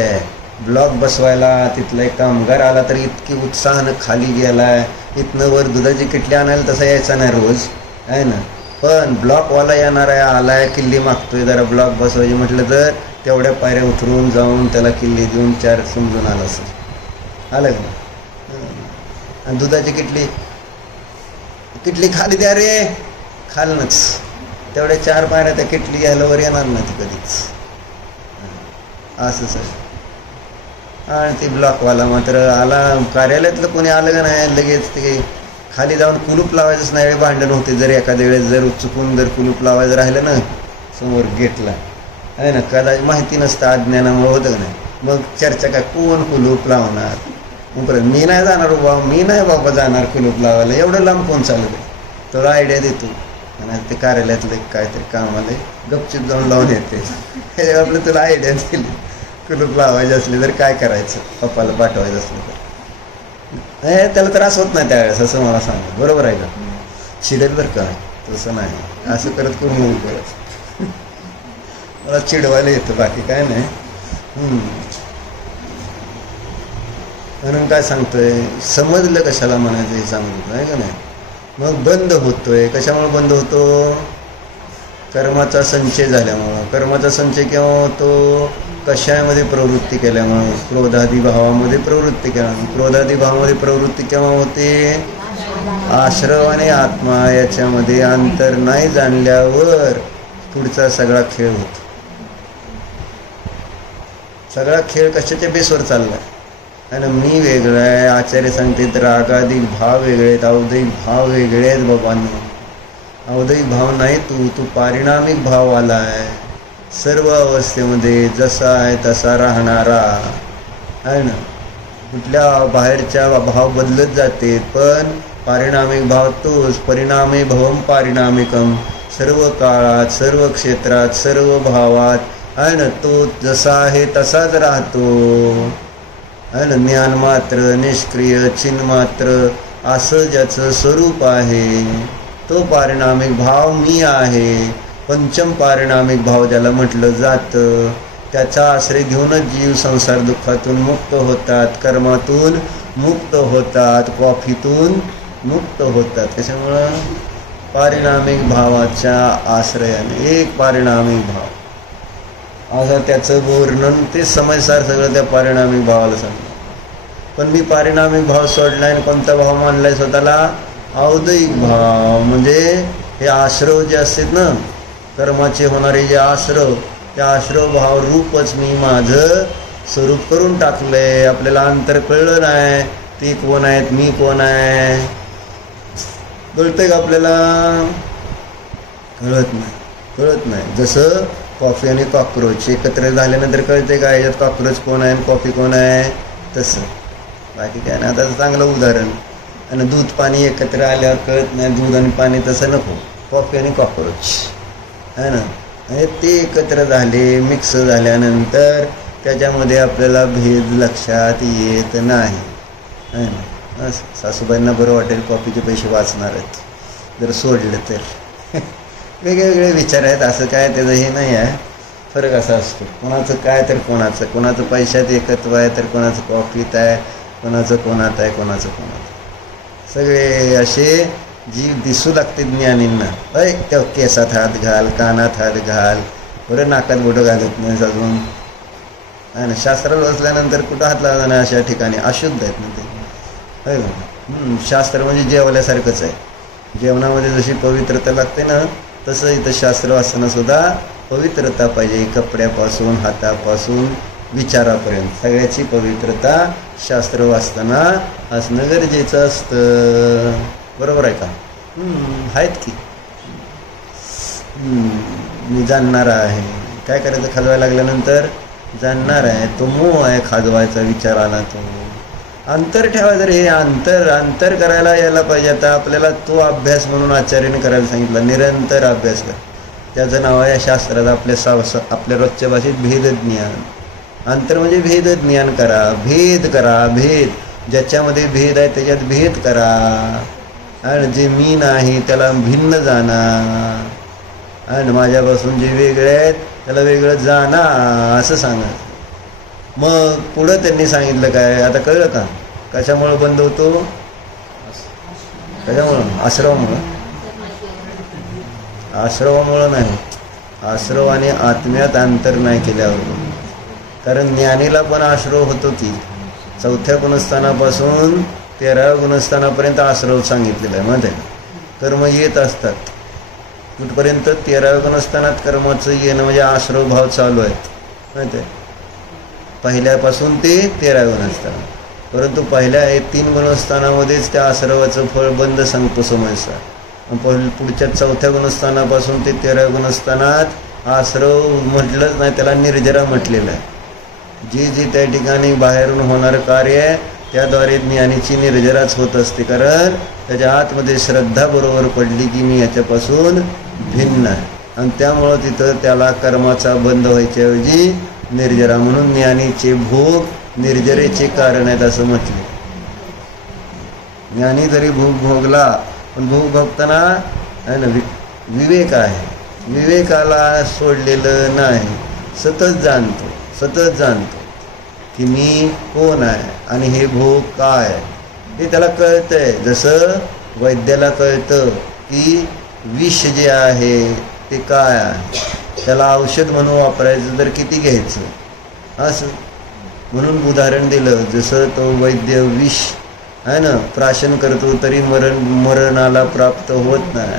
ब्लॉक बसवायला तिथला एक कामगार आला तर इतकी उत्साहानं खाली गेलाय, इथनं वर दुधाची किटली आणायला तसा यायचा नाही रोज, आहे ना. पण ब्लॉकवाला येणार आहे, आलाय, किल्ली मागतोय, जरा ब्लॉक बसवायची म्हटलं तर तेवढ्या पायऱ्या उतरून जाऊन त्याला किल्ली देऊन 4 समजून आला असेल, आलं का. आणि दुधाची किटली खाली द्या रे, खालनच तेवढ्या 4 पायऱ्या त्या किटली घ्यायला वर येणार नाही ती कधीच, असंच आहे. आणि ती ब्लॉकवाला मात्र आला, कार्यालयातलं कोणी आलं का नाही लगेच ते खाली जाऊन कुलूप लावायचंच नाही, भांडण होते. जर एखाद्या वेळेस जर चुकून जर कुलूप लावायचं राहिलं ना समोर गेटला, आहे ना, कदाचित माहिती नसतं, अज्ञानामुळे होतं का नाही, मग चर्चा काय, कोण कुलूप लावणार. मग परत मी नाही जाणार बाबा, मी नाही बाबा जाणार कुलूप लावायला, एवढं लांब कोण चालत आहे. थोडा आयडिया देतो आणि ते कार्यालयातलं काहीतरी कामाला गपचूप जाऊन लावून येते. हे आपलं तुला आयडिया दिली, कुलूप लावायचे असले तर काय करायचं, पप्पाला पाठवायचं असलं तर हे त्याला त्रास होत नाही त्यावेळेस, असं मला सांगा, बरोबर आहे का. चिडेल बरं का, तसं नाही, असं करत करून येऊन करत मला चिडवायला येतं, बाकी काय नाही. म्हणून काय सांगतोय, समजलं कशाला म्हणायचं हे सांगतो आहे का नाही. मग बंद होतोय, कशामुळे बंद होतो, कर्माचा संचय झाल्यामुळं. कर्माचा संचय केव्हा होतो, कशामध्ये प्रवृत्ती केल्यामुळं, क्रोधादी भावामध्ये प्रवृत्ती केल्यामुळे. क्रोधादी भावामध्ये प्रवृत्ती केव्हा होते, आश्रव आणि आत्मा याच्यामध्ये अंतर नाही जाणल्यावर पुढचा सगळा खेळ होतो. सगळा खेळ कशाच्या बेसवर चालला, आणि मी वेगळं आहे, आचार्य सांगतात रागाधिक भाव वेगळे आहेत, अवदैक भाव वेगळे आहेत बाबांनो. अवदैक भाव नाही, तू पारिणामिक भाव आला आहे. सर्व अवस्थेमध्ये जसा आहे तसा राहणारा आहे ना. कुठल्या बाहेरच्या भाव बदलत जाते, पण पारिणामिक भाव तोच. परिणामे भवम पारिणामिकम, सर्व काळात, सर्व क्षेत्रात, सर्व भावात आहे ना, तो जसा आहे तसाच राहतो आहे ना. ज्ञान मात्र, निष्क्रिय, चिन्मात्र असं ज्याचं स्वरूप आहे तो पारिणामिक भाव मी आहे. पंचम पारिणामिक भाव ज्याला म्हटलं जातं, त्याचा आश्रय घेऊनच जीव संसार दुःखातून मुक्त होतात, कर्मातून मुक्त होतात, कॉफीतून मुक्त होतात. त्याच्यामुळं पारिणामिक भावाच्या आश्रयाने, एक पारिणामिक भाव असं त्याचं वर्णन ते समजसार सगळं त्या पारिणामिक भावाला सांगतं. पण मी पारिणामिक भाव सोडलाय आणि कोणता भाव मानलाय स्वतःला, अवदैक भाव. म्हणजे हे आश्रव जे असतात ना, कर्माचे होणारे जे आश्रव, त्या आश्रव भाव रूपच मी माझं स्वरूप करून टाकलंय. आपल्याला अंतर कळलं नाही, ते कोण आहेत, मी कोण आहे, कळतंय का आपल्याला, कळत नाही. जसं कॉफी आणि कॉक्रोच एकत्र झाल्यानंतर कळते का याच्यात कॉक्रोच कोण आहे आणि कॉफी कोण आहे, तसं. बाकी काय ना, आता चांगलं उदाहरण, आणि दूध पाणी एकत्र आल्यावर कळत नाही, दूध आणि पाणी तसं नको, कॉफी आणि कॉक्रोच आहे ना. ते एकत्र झाले, मिक्स झाल्यानंतर त्याच्यामध्ये आपल्याला भेद लक्षात येत नाही आहे ना. सासूबाईंना बरं वाटेल, कॉफीचे पैसे वाचणार आहेत जर सोडलं तर. वेगवेगळे विचार आहेत, असं काय त्याचं हे नाही आहे. फरक असा असतो, कोणाचं काय तर कोणाचं पैशात एकत्व आहे तर कोणाचं कॉफीत आहे, कोणाचं कोणात आहे, कोणाचं कोणात. सगळे असे जीव दिसू लागते ज्ञानींना. त्या केसात हात घाल, कानात हात घाल, बरं नाकात बोटं घालत नाही अजून आहे ना. शास्त्राला बसल्यानंतर कुठं हात लावला नाही अशा ठिकाणी, अशुद्ध आहेत ना ते, आहे ना. शास्त्र म्हणजे जेवल्यासारखंच आहे. जेवणामध्ये जशी पवित्रता लागते ना, तसं इथं शास्त्र वाचताना सुद्धा पवित्रता पाहिजे. कपड्यापासून, हातापासून, विचारापर्यंत सगळ्याची पवित्रता शास्त्र वाचताना असणं गरजेचं असतं. बरोबर आहे का. आहेत की. मी जाणणार आहे, काय करायचं, खाजवायला लागल्यानंतर जाणणार आहे. तो मोह आहे खाजवायचा, विचार आला तो. अंतर ठेवायचं रे, हे अंतर करायला यायला पाहिजे. आता आपल्याला तो अभ्यास म्हणून आचार्याने करायला सांगितला, निरंतर अभ्यास कर. त्याचं नाव आहे शास्त्रात आपल्या रोजच्या भाषेत भेदज्ञान. अंतर म्हणजे भेदज्ञान करा, भेद करा, भेद. ज्याच्यामध्ये भेद आहे त्याच्यात भेद करा, आणि जे मी नाही त्याला भिन्न जाणा, आणि माझ्यापासून जे वेगळे आहेत त्याला वेगळं जाणा, असं सांगा. मग पुढं त्यांनी सांगितलं काय, आता कळलं का कशामुळं बंद होतो? कशामुळं? आश्रवामुळं. आश्रवामुळं नाही, आश्रव आणि आत्म्यात अंतर नाही केल्यावर. कारण ज्ञानीला पण आश्रव होतो की 4थ्या गुणस्थानापासून 13व्या गुणस्थानापर्यंत आश्रव सांगितलेला आहे. माहिती आहे, कर्म येत असतात कुठपर्यंत? 13व्या गुणस्थानात कर्माचं येणं म्हणजे आश्रव भाव चालू आहेत. माहिती आहे, पहिल्यापासून ते 13व्या गुणस्थानात. परंतु पहिल्या 3 गुणस्थानामध्येच त्या आश्रवाचं फळ बंद सांगतो समजसा. पुढच्या 4थ्या गुणस्थानापासून ते 13व्या गुणस्थानात आश्रव म्हटलंच नाही, त्याला निर्जरा म्हटलेलं आहे. जी जी त्या ठिकाणी बाहेरून होणारं कार्य आहे त्याद्वारे ज्ञानीची निर्जराच होत असते. कारण त्याच्या आतमध्ये श्रद्धा बरोबर पडली की मी याच्यापासून भिन्न आहे, आणि त्यामुळं तिथं त्याला कर्माचा बंद व्हायच्याऐवजी निर्जरा. म्हणून ज्ञानीचे भोग निर्जरेचे कारण आहेत असं म्हटले. ज्ञानी जरी भोग भोगला पण भोग भोगताना आहे ना विवेक आहे, विवेकाला सोडलेलं नाही. सतत जाणतो की मी कोण आहे आणि हे भोग काय हे त्याला कळतंय. जसं वैद्याला कळतं की विष जे आहे ते काय आहे, त्याला औषध म्हणून वापरायचं तर किती घ्यायचं असं. म्हणून उदाहरण दिलं, जसं तो वैद्य विष आहे ना प्राशन करतो तरी मरणाला प्राप्त होत नाही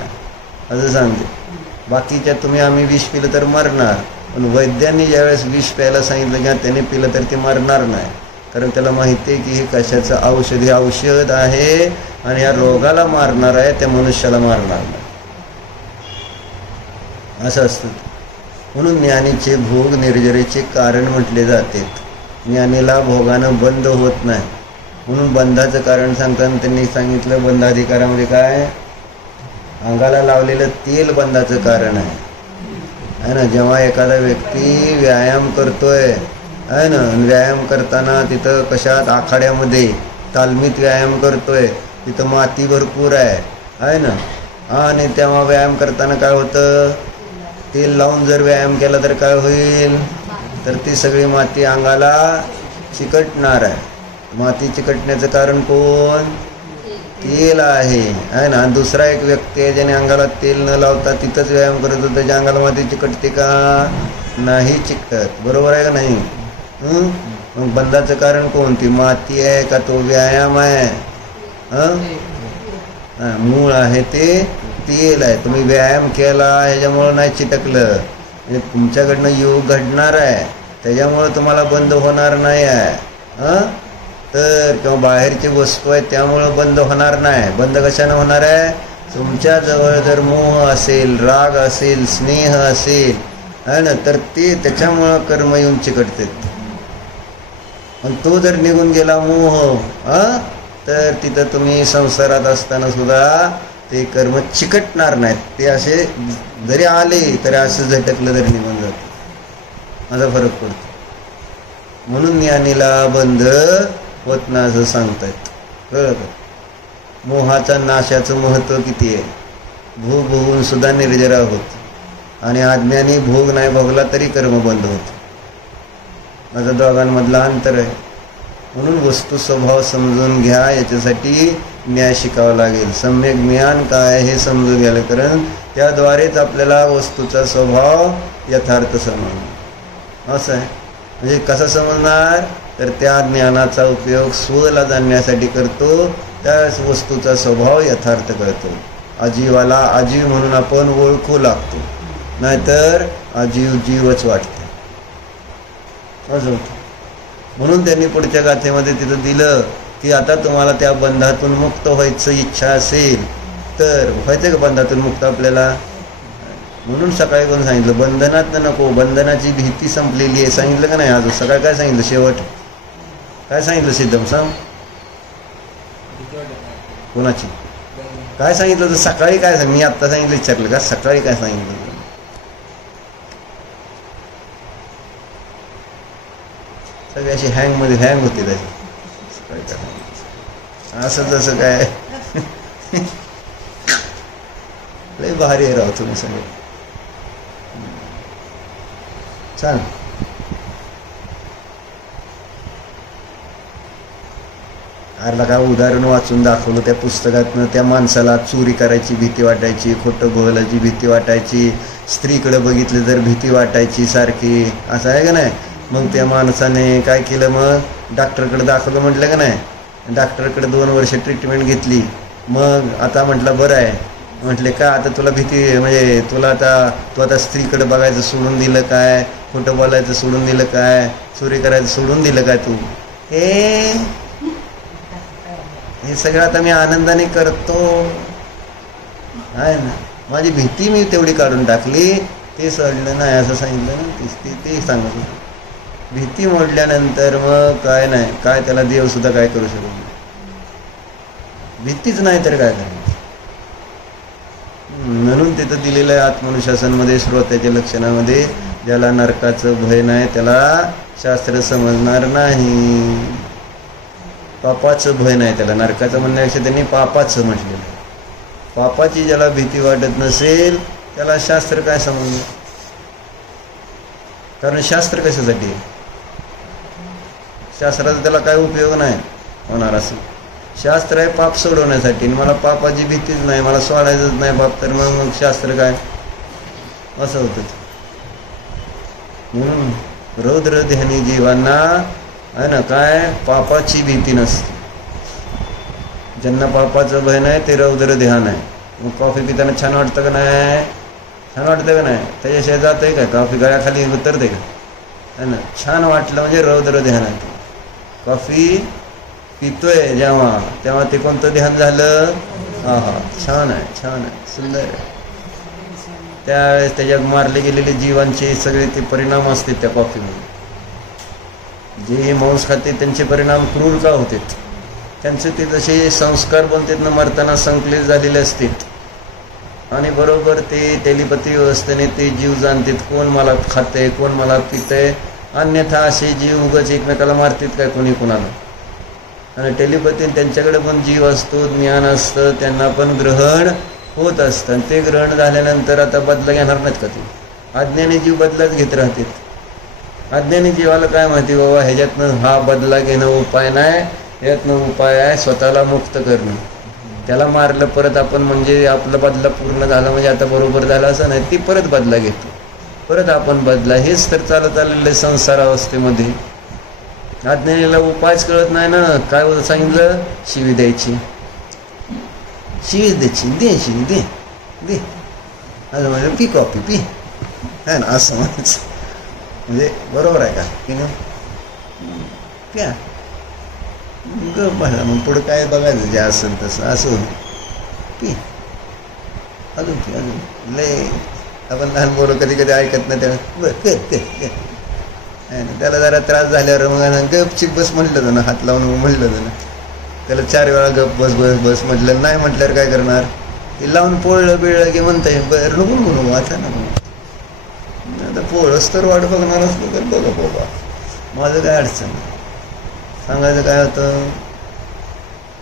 असं सांगते. बाकीच्या तुम्ही आम्ही विष पिलं तर मरणार, पण वैद्यांनी ज्यावेळेस विष प्यायला सांगितलं किंवा त्याने पिलं तर ते मरणार नाही. कारण त्याला माहिती आहे की हे कशाचं औषध, हे औषध आहे आणि या रोगाला मारणार आहे, त्या मनुष्याला मारणार नाही असं असतं. म्हणून ज्ञानीचे भोग निर्जरेचे कारण म्हटले जाते. ज्ञानीला भोगानं बंद होत नाही. म्हणून बंधाचं कारण सांगताना त्यांनी सांगितलं बंधाधिकारामध्ये काय, अंगाला लावलेलं तेल बंधाचं कारण आहे ना. जेव्हा एखादा व्यक्ती व्यायाम करतोय आहे ना, व्यायाम करताना तिथं कशात आखाड्यामध्ये तालमीत व्यायाम करतोय, तिथं माती भरपूर आहे ना, आणि तेव्हा व्यायाम करताना काय होतं, तेल लावून जर व्यायाम केला तर काय होईल, तर ती सगळी माती अंगाला चिकटणार आहे. माती चिकटण्याचं कारण कोण, तेल आहे ना. दुसरा एक व्यक्ती आहे ज्याने अंगाला तेल न लावता तिथंच व्यायाम करत होता, त्याच्या अंगाला माती चिकटते का, नाही चिकटत. बरोबर आहे का नाही? मग बंधाचं कारण कोण, ती माती आहे का तो व्यायाम आहे? मूळ आहे ते तेल आहे. तुम्ही व्यायाम केला ह्याच्यामुळं नाही चिटकलं, म्हणजे तुमच्याकडनं योग घडणार आहे, त्याच्यामुळं तुम्हाला बंद होणार नाही आहे. तर किंवा बाहेरची वस्तू आहे त्यामुळं बंद होणार नाही. बंद कशानं होणार आहे, तुमच्याजवळ जर मोह असेल, राग असेल, स्नेह असेल आहे ना, तर ते त्याच्यामुळं कर्म येऊन चिकटते. पण तो जर निघून गेला मोह तर तिथं तुम्ही संसारात असताना सुद्धा ते कर्म चिकटणार नाहीत. ते असे जरी आले तरी असं झटकलं तरी निघून जातं, असा फरक पडतो. म्हणून ज्ञानीला बंध होत नाही असं सांगतायत. कळलं का? मोहाचा नाशाचं महत्त्व किती आहे. भोग भोगून सुद्धा निर्जरा होती, आणि अज्ञानी भोग नाही भोगला तरी कर्म बंद होतं. माझा दोघांमधला अंतर आहे. म्हणून वस्तू स्वभाव समजून घ्या, याच्यासाठी न्याय शिकावा लागेल. सम्यक ज्ञान काय हे समजून घ्यायला, कारण त्याद्वारेच आपल्याला वस्तूचा स्वभाव यथार्थ समजणार. असं आहे. म्हणजे कसं समजणार, तर त्या ज्ञानाचा उपयोग स्वला जाणण्यासाठी करतो, त्या वस्तूचा स्वभाव यथार्थ कळतो. अजीवाला अजीव म्हणून आपण ओळखू लागतो, नाहीतर अजीव जीवच वाटते. असं होतं. म्हणून त्यांनी पुढच्या गाथेमध्ये तिथं दिलं की आता तुम्हाला त्या बंधातून मुक्त व्हायचं इच्छा असेल तर व्हायचं का बंधातून मुक्त आपल्याला. म्हणून सकाळी कोण सांगितलं बंधनात नको, बंधनाची भीती संपलेली आहे. सांगितलं का नाही आज सकाळी? काय सांगितलं शेवट, काय सांगितलं सिद्धम सांग, कोणाची काय सांगितलं? तर सकाळी काय सांग, मी आत्ता सांगितलं विचारलं का, सकाळी काय सांगितलं? सगळी अशी हँगमध्ये हँग होते त्याची. सकाळी काय असं जसं काय लय भारी आहे राव तुम्ही सगळे. छान. अरला काय उदाहरण वाचून दाखवलं त्या पुस्तकातनं. त्या माणसाला चोरी करायची भीती वाटायची, खोटं बोलायची भीती वाटायची, स्त्रीकडे बघितलं तर भीती वाटायची सारखी, असं आहे का नाही. मग त्या माणसाने काय केलं, मग डॉक्टरकडे दाखवलं म्हटलं का नाही. डॉक्टरकडे 2 वर्ष ट्रीटमेंट घेतली. मग आता म्हटलं बरं आहे. म्हटले का आता तुला भीती, म्हणजे तुला तू आता स्त्रीकडे बघायचं सोडून दिलं काय, खोटं बोलायचं सोडून दिलं काय, चोरी करायचं सोडून दिलं काय तू. हे सगळं आता मी आनंदाने करतो आहे ना. माझी भीती मी तेवढी काढून टाकली. ते सोडलं नाही असं सांगितलं ना. ते सांगत होतं. भीती मोडल्यानंतर मग काय नाही, काय त्याला देवसुद्धा काय करू शकत नाही. भीतीच नाही तर काय करायचं. म्हणून तिथं दिलेलं आहे आत्मनुशासनमध्ये श्रोत्याच्या लक्षणामध्ये, ज्याला नरकाचं भय नाही त्याला शास्त्र समजणार नाही. पापाचं भय नाही त्याला, नरकाचं म्हणण्यापेक्षा त्यांनी पापाचं म्हटलेलं. पापाची ज्याला भीती वाटत नसेल त्याला शास्त्र काय समजणार. कारण शास्त्र कशासाठी, शास्त्राचा त्याला काय उपयोग नाही होणार. असं शास्त्र आहे पाप सोडवण्यासाठी. मला पापाची भीतीच नाही, मला सोडायचंच नाही पाप, तर मग शास्त्र काय, असं होतं. म्हणून रौद्र ध्यानी जीवांना आहे ना काय पापाची भीती नसते. ज्यांना पापाचं भय नाही ते रौद्र ध्यान आहे. मग कॉफी पिताना छान वाटतं का नाही, छान वाटतं का नाही, त्याच्याशिवाय जात आहे का, कॉफी गळ्याखाली उतरते का, है ना. छान वाटलं म्हणजे रौद्र ध्यान आहे. कॉफी पितोय जेव्हा तेव्हा ते कोणतं ध्यान झालं, छान आहे, छान आहे, सुंदर आहे. त्यावेळेस त्याच्यात मारले गेलेले जीवांचे सगळे ते परिणाम असते त्या कॉफीमध्ये. जे मांस खाते त्यांचे परिणाम क्रूर का होते, त्यांचे ते जसे संस्कार बनतात ना मरताना संकलित झालेले असतात. आणि बरोबर ते टेलिपॅथी व्यवस्थेने ते जीव जाणतात कोण मला खाते कोण मला पितंय. अन्यथा असे जीव उगाच एकमेकाला मारतात काय कोणी कोणाला. आणि टेलिपॅथी त्यांच्याकडे पण जीव असतो, ज्ञान असतं, त्यांना पण ग्रहण होत असतं. आणि ते ग्रहण झाल्यानंतर आता बदला घेणार नाहीत का ते. अज्ञानी जीव बदलाच घेत राहतात. अज्ञानी जीवाला काय माहिती बाबा ह्याच्यातनं हा बदला घेणं उपाय नाही, ह्यातनं उपाय आहे स्वतःला मुक्त करणं. त्याला मारलं परत आपण म्हणजे आपला बदला पूर्ण झाला म्हणजे आता बरोबर झाला असं नाही, ती परत बदला घेतो, परत आपण बदला. हेच तर चालत आलेलं संसार अवस्थेमध्ये. अज्ञानीला उपायच कळत नाही ना. काय होतं सांगितलं, शिवी द्यायची, शिवी द्यायची, दे शिवी दे दे, असं म्हणजे पी कॉफी पी, है ना, असं म्हणायचं. म्हणजे बरोबर आहे का की नाही, प्या ग बघा. मग पुढं काय बघायचं जे असेल तसं, असं पी अजून पी अजून. लय आपण लहान बोलू कधी कधी ऐकत नाही, त्याला बरं कर आहे ना. त्याला जरा त्रास झाल्यावर मग गपचिप बस म्हटलं होतं ना, हात लावून म्हटलं होतं ना. त्याला 4 वेळा गप बस बस बस म्हटलं, नाही म्हटल्यावर काय करणार, ते लावून पोळलं बिळलं की म्हणताय बरं नको म्हणू आता ना. आता पोळस तर वाट बघणार असलं तर बघा बाबा, माझं काय अडचण. सांगायचं काय होतं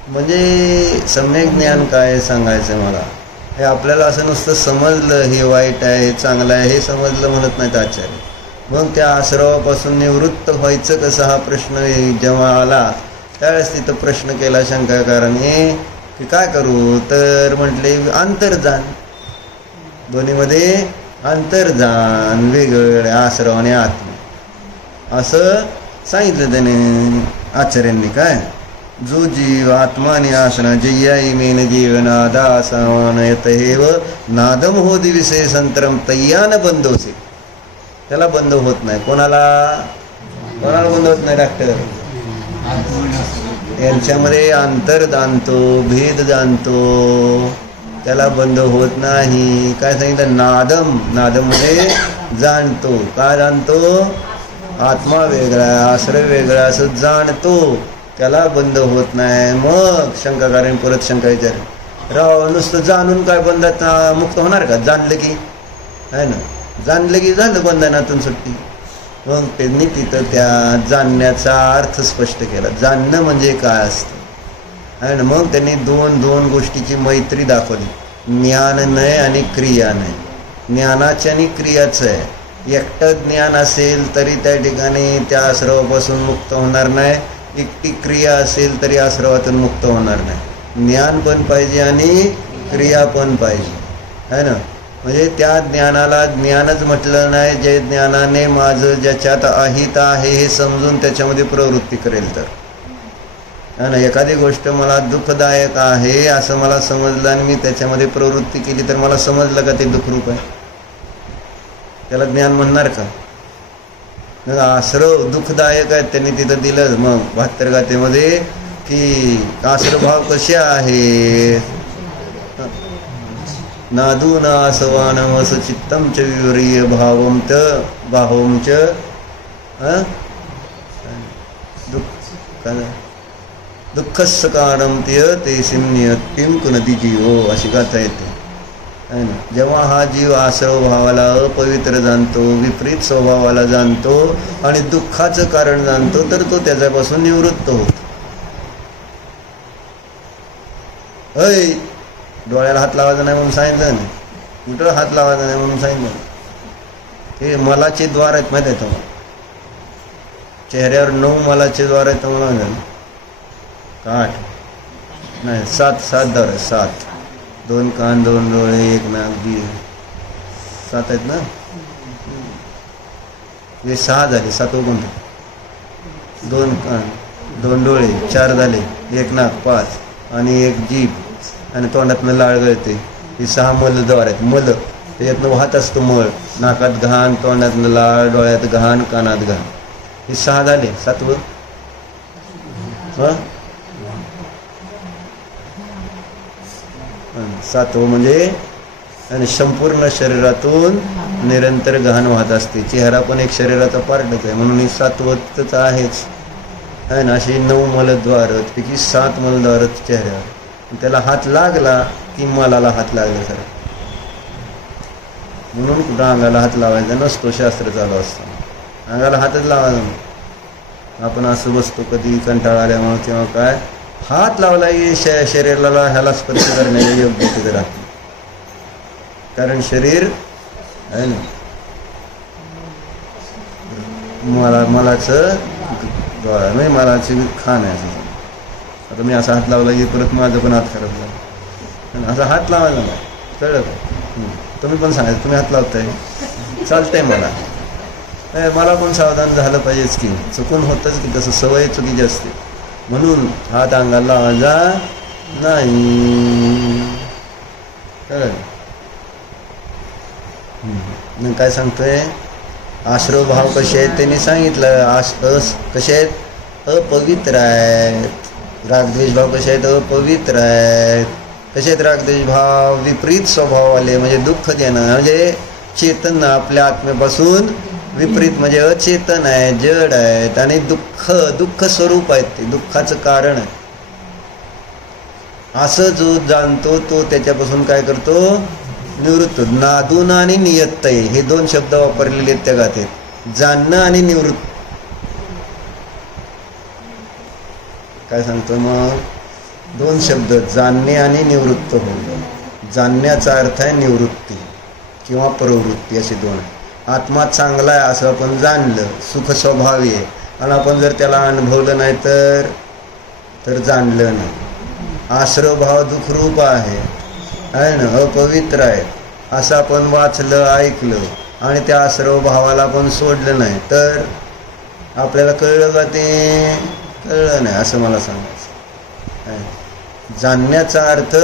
म्हणजे सम्यक ज्ञान काय सांगायचं मला. हे आपल्याला असं नुसतं समजलं हे वाईट आहे हे चांगलं आहे हे समजलं म्हणत नाहीत आचार्य. मग त्या आश्रवापासून निवृत्त व्हायचं कसं हा प्रश्न जेव्हा आला त्यावेळेस तिथं प्रश्न केला शंकाकाराने की काय करू, तर म्हटले अंतर्जान. दोन्हीमध्ये अंतर्जान वेगवेगळे आश्रव आणि आत्मा असं सांगितलं त्याने आचार्यांनी. काय जो जीव आत्मा आणि आसना जय्या इमेन जीवनादा सामानयत हेव नादम हो दिविसे संतरम तय्यान बंधवसे. त्याला बंध होत नाही. कोणाला बंध होत नाही, डॉक्टर यांच्यामध्ये अंतर जाणतो, भेद जाणतो, त्याला बंध होत नाही. काय सांगितलं, नादम, नादमध्ये जाणतो. काय जाणतो, आत्मा वेगळा आश्रय वेगळा असं जाणतो, त्याला बंध होत नाही. मग शंकाकाराने परत शंका विचारली, राव नुसतं जाणून काय बंधात मुक्त होणार का, जाणलं की आहे ना, जाणलं की झालं बंधनातून सुट्टी. मग त्यांनी तिथं त्या जाणण्याचा अर्थ स्पष्ट केला. जाणणं म्हणजे काय असतं आहे ना. मग त्यांनी दोन गोष्टीची मैत्री दाखवली, ज्ञान नाही आणि क्रिया नाही. ज्ञानाचं आणि क्रियाचं आहे. एकटं ज्ञान असेल तरी त्या ठिकाणी त्या आश्रवापासून मुक्त होणार नाही. एकटी क्रिया असेल तरी आश्रवातून मुक्त होणार नाही. ज्ञान पण पाहिजे आणि क्रिया पण पाहिजे, है ना. म्हणजे त्या ज्ञानाला ज्ञानच म्हटलं नाही जे ज्ञानाने माझं ज्याच्यात अहित आहे हे समजून त्याच्यामध्ये प्रवृत्ती करेल तर, है ना. एखादी गोष्ट मला दुःखदायक आहे असं मला समजलं आणि मी त्याच्यामध्ये प्रवृत्ती केली तर मला समजलं का ते दुःखरूप आहे? त्याला ज्ञान म्हणणार का? आश्रव दुःखदायक आहेत त्यांनी तिथं दिलं. मग 72 गाथेमध्ये की आश्रभाव कसे आहे? नादू न आसवानमस चित्तम च विवरीय भावम च बाहोम च दुःखस्य कारणम ते सिम्नियतीम कुनती जीवो, अशी गाथा येते, है ना. जेव्हा हा जीव आश्रव भावाला अपवित्र जाणतो, विपरीत स्वभावाला जाणतो आणि दुःखाचं कारण जाणतो तर तो त्याच्यापासून निवृत्त होतो. अय डोळ्याला हात लावायचा नाही म्हणून सांगितलं नाही, कुठं हात लावायचा नाही म्हणून सांगितलं. हे मलाचे द्वार आहेत माहिती आहे तुम्हाला. चेहऱ्यावर 9 मलाचे द्वार आहेत तुम्हाला, का 8 नाही 7 द्वार आहेत. 7, 2 कान, 2 डोळे, 1 नाक, 7 आहेत ना. हे 6 झाले. 7वं कोणतं? 2 कान, 2 डोळे, 4 झाले, 1 नाक, 5 आणि 1 जीभ आणि तोंडातनं लाळ गळते. हे 6 मलद्वार आहेत. मल त्याच्यातनं वाहत असतो मळ. नाकात घाण, तोंडातनं लाळ, डोळ्यात घाण, कानात घाण. हे 6 झाले. 7वं सातवं म्हणजे आणि संपूर्ण शरीरातून निरंतर घाण वाहत असते. चेहरा पण एक शरीराचा पार्टच आहे म्हणून हे 7वंच आहेच, आहे ना. अशी 9 मलद्वार पैकी 7 मलद्वार चेहऱ्यावर. त्याला हात लागला की मलाला हात लागला सर, म्हणून कुठं अंगाला हात लावायचा नसतो. शास्त्र चालू असतं अंगाला हातच लावायचा. आपण असं बसतो कधी कंटाळा आल्यामुळे किंवा काय, हात लावला की शरीराला ह्याला स्पर्श करण्याची योग्य तिथे राहते. कारण शरीर आहे ना मलाचं नाही, मलाची खाण आहे. आता मी असा हात लावला की परत माझं पण हात खराब झाला. असा हात लावायचा नाही, कळलं का? तुम्ही पण सांगायचं तुम्ही हात लावताय, चालतंय. मला पण सावधान झालं पाहिजेच की, चुकून होतच की तसं, सवय चुकीची असते. म्हणून हात अंगाला लावायचा नाही, कळलं? काय सांगतोय? आश्रव भाव कसे आहेत त्यांनी सांगितलं. कसे आहेत? अपवित्र आहेत. रागद्वेष भाव कसे आहेत? अपवित्र आहेत. कसे आहेत रागद्वेष भाव? विपरीत स्वभावाले, म्हणजे दुःख देणं, म्हणजे चेतन आपल्या आत्म्यापासून विपरीत, म्हणजे अचेतन आहे, जड आहेत आणि दुःख स्वरूप आहेत. ते दुःखाचं कारण आहे. असं जो जाणतो तो त्याच्यापासून काय करतो? निवृत्त. नादून आणि नियत्तय हे 2 शब्द वापरलेले आहेत त्या गाथेत. जाणणं आणि निवृत्त. काय सांगतो मग? 2 शब्द, जाणणे आणि निवृत्त होणे. जाणण्याचा अर्थ आहे निवृत्ती किंवा प्रवृत्ती, असे 2. आत्मा चांगला आहे असं आपण जाणलं, सुख स्वभावी आहे, आणि आपण जर त्याला अनुभवलं नाही तर जाणलं नाही. आश्रव भाव दुःखरूप आहे ना, अपवित्र आहे असं आपण वाचलं, ऐकलं आणि त्या आश्रव भावाला आपण सोडलं नाही तर आपल्याला कळलं का? ते कळलं नाही असं मला सांगायचं. जाणण्याचा अर्थ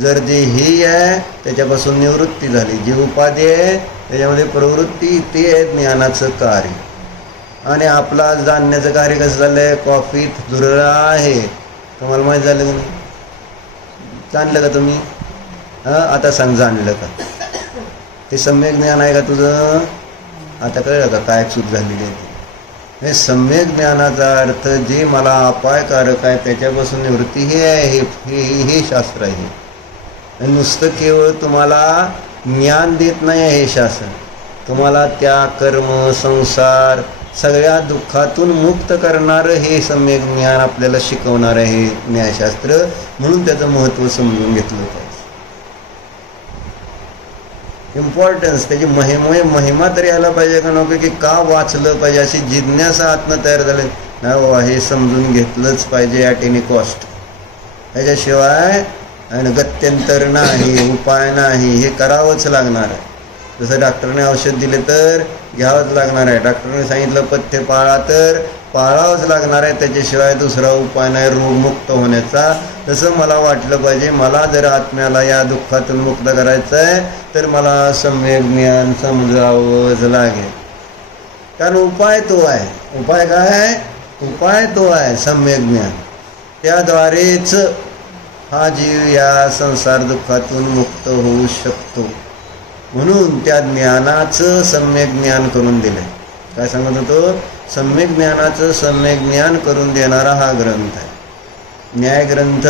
जर जे हे आहे त्याच्यापासून निवृत्ती झाली, जी उपाधी आहे त्याच्यामध्ये प्रवृत्ती, ते आहे ज्ञानाचं कार्य. आणि आपला जाणण्याचं कार्य कसं झालं आहे? कॉफीत धुरळा आहे, तुम्हाला माहीत झालं का? जाणलं का तुम्ही? आता सांग, जाणलं का? ते सम्यक ज्ञान आहे का तुझं? आता कळलं का काय चूक झालेली आहे? हे सम्यक ज्ञानाचा अर्थ जे मला अपायकारक आहे त्याच्यापासून निवृत्ती, हे आहे, हे शास्त्र आहे. नुसतं केवळ तुम्हाला ज्ञान देत नाही आहे हे शास्त्र, तुम्हाला त्या कर्म संसार सगळ्या दुःखातून मुक्त करणारं हे सम्यक ज्ञान आपल्याला शिकवणार आहे न्यायशास्त्र. म्हणून त्याचं महत्त्व समजून घेतलं पाहिजे. इम्पॉर्टन्स, त्याची महिमा तरी यायला पाहिजे का नको, की का वाचलं पाहिजे अशी जिज्ञासा आत्म तयार झाली. नाही बाबा, हे समजून घेतलंच पाहिजे ॲट एनी कॉस्ट. त्याच्याशिवाय आणि गत्यंतर नाही, उपाय नाही, हे करावंच लागणार आहे. जसं डॉक्टरने औषध दिले तर घ्यावंच लागणार आहे, डॉक्टरने सांगितलं पथ्य पाळा तर पाळावंच लागणार आहे, त्याच्याशिवाय दुसरा उपाय नाही रोगमुक्त होण्याचा. तसं मला वाटलं पाहिजे, मला जर आत्म्याला या दुःखातून मुक्त करायचं आहे तर मला सम्यक ज्ञान समजावंच लागेल. कारण उपाय तो आहे. उपाय काय आहे? उपाय तो आहे सम्यक ज्ञान. त्याद्वारेच हा जीव या संसार दुःखातून मुक्त होऊ शकतो. म्हणून त्या ज्ञानाचं सम्यक ज्ञान करून दिलं. काय सांगत होतो? सम्यक ज्ञानाचं सम्यक ज्ञान करून देणारा हा ग्रंथ आहे. न्यायग्रंथ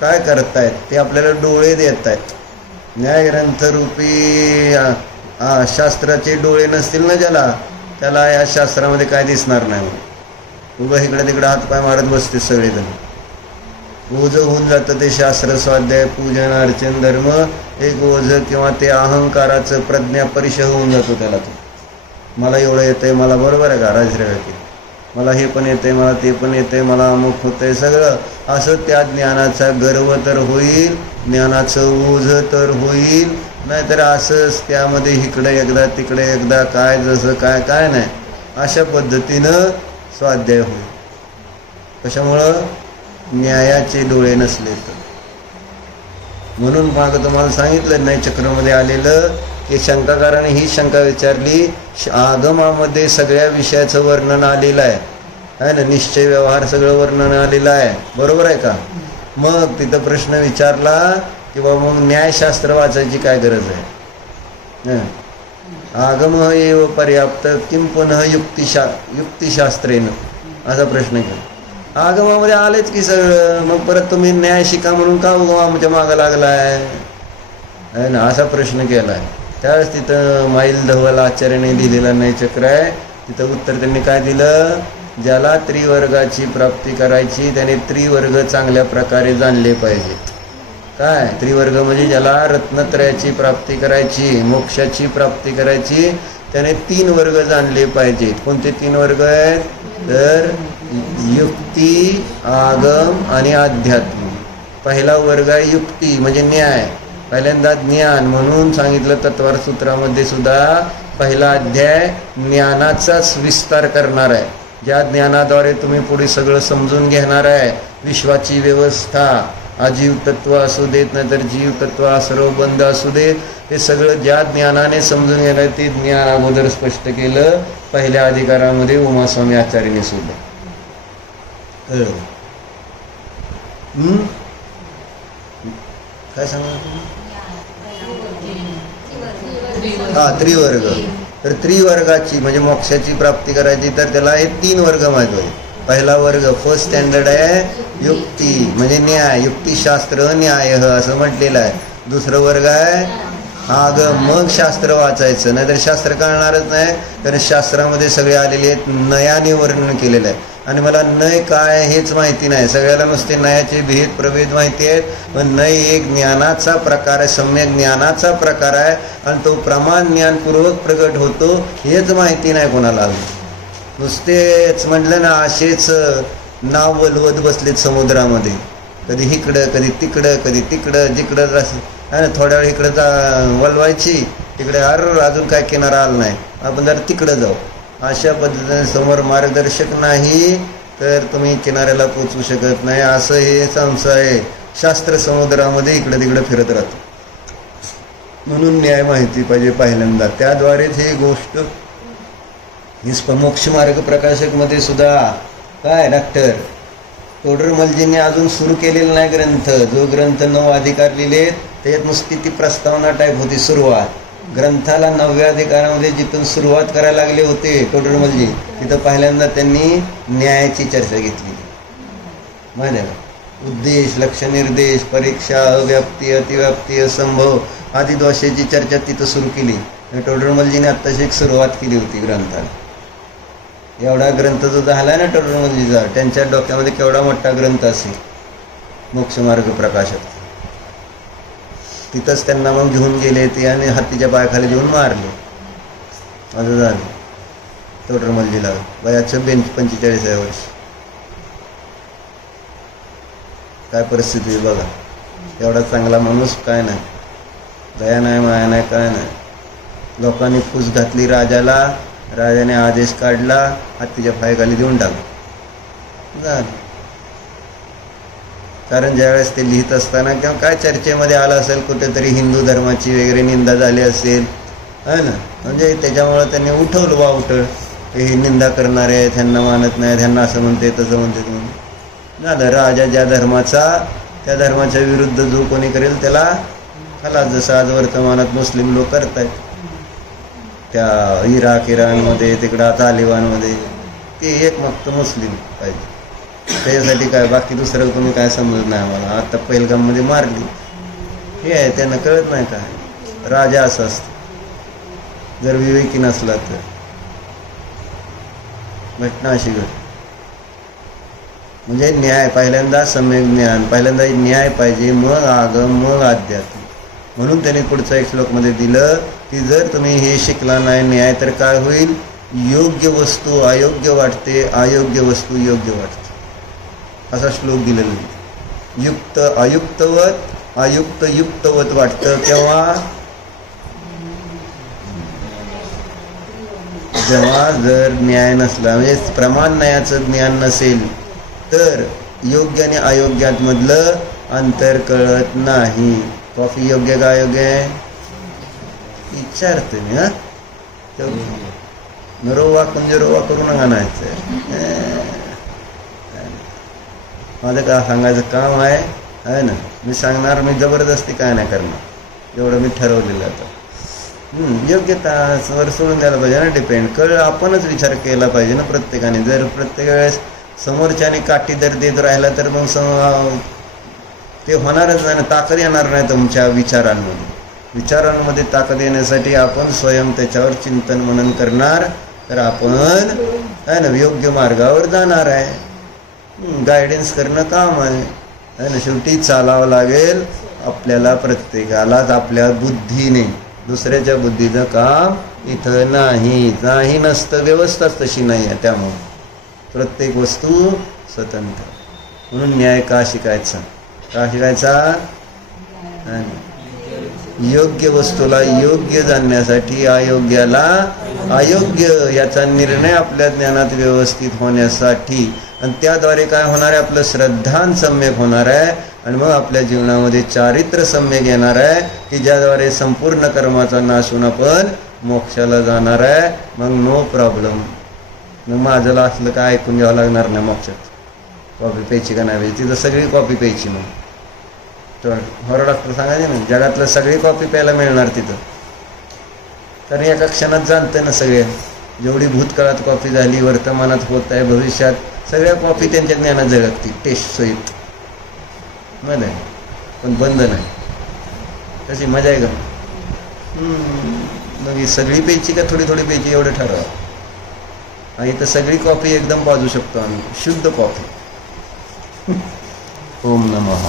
काय करतायत ते आपल्याला डोळे देत आहेत. न्यायग्रंथ रूपी शास्त्राचे डोळे नसतील ना ज्याला, त्याला या शास्त्रामध्ये काय दिसणार नाही. उभं इकडे तिकडे हातपाय मारत बसते सगळेजण. ओझं होऊन जातं ते शास्त्र, स्वाध्याय, पूजन, अर्चन, धर्म. एक ओझं किंवा ते अहंकाराचं प्रज्ञा परिचय होऊन जातो त्याला. तो मला एवढं येतंय, मला बरोबर आहे का राजश्रेय, मला हे पण येतंय, मला ते पण येतंय, मला अमुक होतंय सगळं. असं त्या ज्ञानाचा गर्व तर होईल, ज्ञानाचं ओझं तर होईल. नाहीतर असंच त्यामध्ये इकडे एकदा तिकडे एकदा काय जसं काय काय नाही अशा पद्धतीनं स्वाध्याय होईल. कशामुळं? न्यायाचे डोळे नसले तर. म्हणून मागं तुम्हाला सांगितलं नाही चक्रमध्ये आलेलं की शंकाकाराने ही शंका विचारली, आगमामध्ये सगळ्या विषयाचं वर्णन आलेलं आहे ना, निश्चय व्यवहार सगळं वर्णन आलेलं आहे, बरोबर आहे का? मग तिथं प्रश्न विचारला की बाबा मग न्यायशास्त्र वाचायची काय गरज आहे? आगम एव पर्याप्त किं पुनः युक्तिशास्त्रेनं, असा प्रश्न केला. आगमामध्ये आलेच की सगळं, मग परत तुम्ही न्याय शिका म्हणून का आमच्या मागं लागलाय ना, असा प्रश्न केला आहे. त्यावेळेस तिथं माईल धवल आचार्याने दिलेला न्यायचक्र आहे. तिथं उत्तर त्यांनी काय दिलं? ज्याला त्रिवर्गाची प्राप्ती करायची त्याने त्रिवर्ग चांगल्या प्रकारे जाणले पाहिजेत. काय त्रिवर्ग म्हणजे ज्याला रत्नत्रयाची प्राप्ती करायची, मोक्षाची प्राप्ती करायची, त्याने 3 वर्ग जाणले पाहिजेत. कोणते 3 वर्ग आहेत? तर युक्ती, आगम आणि अध्यात्म. पहिला वर्ग आहे युक्ती म्हणजे न्याय, पहिल्यांदा ज्ञान म्हणून सांगितलं. तत्वार सूत्रामध्ये सुद्धा पहिला अध्याय ज्ञानाचाच विस्तार करणार आहे. ज्या ज्ञानाद्वारे तुम्ही पुढे सगळं समजून घेणार आहे, विश्वाची व्यवस्था, अजीव तत्व असू देत नाही तर जीव तत्व सर्व बंद असू देत, हे सगळं ज्या ज्ञानाने समजून घेणार ते ज्ञान अगोदर स्पष्ट केलं पहिल्या अधिकारामध्ये उमास्वामी आचार्याने सुद्धा. काय सांगा? हा त्रिवर्ग. तर त्रिवर्गाची म्हणजे मोक्षाची प्राप्ती करायची तर त्याला हे 3 वर्ग माहिती आहे. पहिला वर्ग फर्स्ट स्टँडर्ड आहे युक्ती म्हणजे न्याय, युक्तिशास्त्र न्याय असं म्हटलेलं आहे. दुसरं वर्ग आहे आगम, मग शास्त्र वाचायचं, नाहीतर शास्त्र कळणारच नाही. कारण शास्त्रामध्ये सगळे आलेले आहेत, नयाने वर्णन केलेलं आहे. आणि मला नय काय हेच माहिती नाही, सगळ्याला नुसते नयाचे भेद प्रभेद माहिती आहेत. पण नय एक ज्ञानाचा प्रकार आहे, सम्यक ज्ञानाचा प्रकार आहे आणि तो प्रमाण ज्ञानपूर्वक प्रगट होतो हेच माहिती नाही कोणाला. नुसतेच म्हटलं ना, असेच नाव वलवत बसलेत समुद्रामध्ये, कधी इकडं कधी तिकडं कधी तिकडं, जिकडं आणि थोड्या वेळ इकडं वलवायची, तिकडे अजून काय किनारा आला नाही, आपण जर तिकडं जाऊ. अशा पद्धतीने समोर मार्गदर्शक नाही तर तुम्ही किनाऱ्याला पोचू शकत नाही. असं हे संसार आहे, शास्त्र समुद्रामध्ये इकडं तिकडं फिरत राहतो. म्हणून न्याय माहिती पाहिजे पहिल्यांदा, त्याद्वारेच हे गोष्ट. मोक्ष मार्ग प्रकाशक मध्ये सुद्धा काय डॉक्टर तोडरमलजींनी अजून सुरू केलेला नाही ग्रंथ. जो ग्रंथ 9 अधिकार लिहिलेत त्याच्यात नुसती ती प्रस्तावना टाईप होती सुरुवात. ग्रंथाला 9व्या अधिकारामध्ये जिथून सुरुवात करायला लागले होते तोडरमलजी, तिथं पहिल्यांदा त्यांनी न्यायाची चर्चा घेतली. माहिती आहे का? उद्देश, लक्ष, निर्देश, परीक्षा, अव्याप्ती, अतिव्याप्ती, असंभव आदी दोषाची चर्चा तिथं सुरू केली. तोडरमलजीने आत्ताशी एक सुरुवात केली होती ग्रंथाला. एवढा ग्रंथ जो झाला ना टोडरमलजीचा, त्यांच्या डोक्यामध्ये केवढा मोठा ग्रंथ असेल मोक्षमार्ग प्रकाशक. तिथंच त्यांना मग घेऊन गेले ते आणि हातीच्या पायाखाली घेऊन मारले. असं झालं. तोडरमल्लीला वयाचं 45 वर्ष. काय परिस्थिती आहे बघा. एवढा चांगला माणूस काय नाही, दया नाही, माया नाही, काय नाही. लोकांनी फूस घातली राजाला, राजाने आदेश काढला, हत्तीच्या पायाखाली देऊन टाकला झालं. कारण ज्यावेळेस ते लिहित असताना किंवा काय चर्चेमध्ये आलं असेल, कुठेतरी हिंदू धर्माची वगैरे निंदा झाली असेल, है ना, म्हणजे त्याच्यामुळं त्यांनी उठवलं बा उठळ, हे निंदा करणारे आहेत, ह्यांना मानत नाही, ह्यांना असं म्हणते तसं म्हणते म्हणून झालं. राजा ज्या धर्माचा, त्या धर्माच्या विरुद्ध जो कोणी करेल त्याला खलास. जसं आज वर्तमानात मुस्लिम लोक करत आहेत, त्या इराणमध्ये, तिकडं तालिबानमध्ये, ते एक फक्त मुस्लिम पाहिजे त्याच्यासाठी. काय बाकी दुसरं कोणी काय समजत नाही आम्हाला. आता पहिलगाममध्ये मारली, हे आहे, त्यांना कळत नाही काय. राजा असं असतं, जर विवेकी नसला तर. घटना अशी घडते. म्हणजे न्याय पहिल्यांदा, सम्यक ज्ञान पहिल्यांदा, न्याय पाहिजे, मग आगम, मग अध्यात्म. म्हणून त्यांनी पुढचा एक श्लोकमध्ये दिलं की जर तुम्ही हे शिकला नाही न्याय, तर काय होईल? योग्य वस्तू अयोग्य वाटते, अयोग्य वस्तू योग्य वाटते, असा श्लोक दिलेला आहे. युक्त अयुक्तवत, अयुक्त युक्तवत वाटतं केव्हा? जेव्हा जर न्याय नसला, म्हणजे प्रमाण न्यायाचं ज्ञान नसेल, तर योग्य आणि अयोग्यामधलं अंतर कळत नाही. कॉफी योग्य का अयोग्य आहे विचारते मी. नरोवा कुंजरोवा करू नका नाहीचं. माझं का सांगायचं काम आहे ना, मी सांगणार, मी जबरदस्ती काय नाही करणार, एवढं मी ठरवलेलं आता. योग्यता वर सोडून द्यायला पाहिजे ना, डिपेंड. आपणच विचार केला पाहिजे ना प्रत्येकाने. जर प्रत्येक वेळेस समोरच्याने काठी जर देत राहिला तर मग ते होणारच नाही ना, ताकद येणार नाही तुमच्या विचारांमध्ये. विचारांमध्ये ताकद येण्यासाठी आपण स्वयं त्याच्यावर चिंतन मनन करणार, तर आपण आहे ना योग्य मार्गावर जाणार आहे. गायडन्स करणं काम आहे ना. शेवटी चालावं लागेल आपल्याला, प्रत्येकालाच आपल्या बुद्धीने. दुसऱ्याच्या बुद्धीचं काम इथं नाही नसतं, व्यवस्थाच तशी नाही आहे. त्यामुळे प्रत्येक वस्तू स्वतंत्र. म्हणून न्याय का शिकायचा? का शिकायचा? योग्य वस्तूला योग्य जाणण्यासाठी, अयोग्याला अयोग्य याचा निर्णय आपल्या ज्ञानात व्यवस्थित होण्यासाठी. आणि त्याद्वारे काय होणार आहे? आपलं श्रद्धान सम्यक होणार आहे, आणि मग आपल्या जीवनामध्ये चारित्र्य सम्यक येणार आहे, की ज्याद्वारे संपूर्ण कर्माचा नाश होऊन आपण मोक्षाला जाणार आहे. मग नो प्रॉब्लेम. मग माझं असलं काय ऐकून घ्यावं लागणार नाही मोक्षात. कॉफी प्यायची का नाही प्यायची, तिथं सगळी कॉफी प्यायची. मग तर हॉर डॉक्टर सांगायचे ना, जगातलं सगळी कॉफी प्यायला मिळणार तिथं. कारण एका क्षणात जाणतं ना सगळे, जेवढी भूतकाळात कॉफी झाली, वर्तमानात होत आहे, भविष्यात सगळ्या कॉफी त्यांच्या ज्ञानात झळकतील टेस्ट सहित. नाही पण बंद नाही. कशी मजा आहे का? मग ही सगळी प्यायची का थोडी थोडी प्यायची एवढं ठरवा. आणि इथं सगळी कॉफी एकदम पाजू शकतो आम्ही, शुद्ध कॉफी. ओम नमः.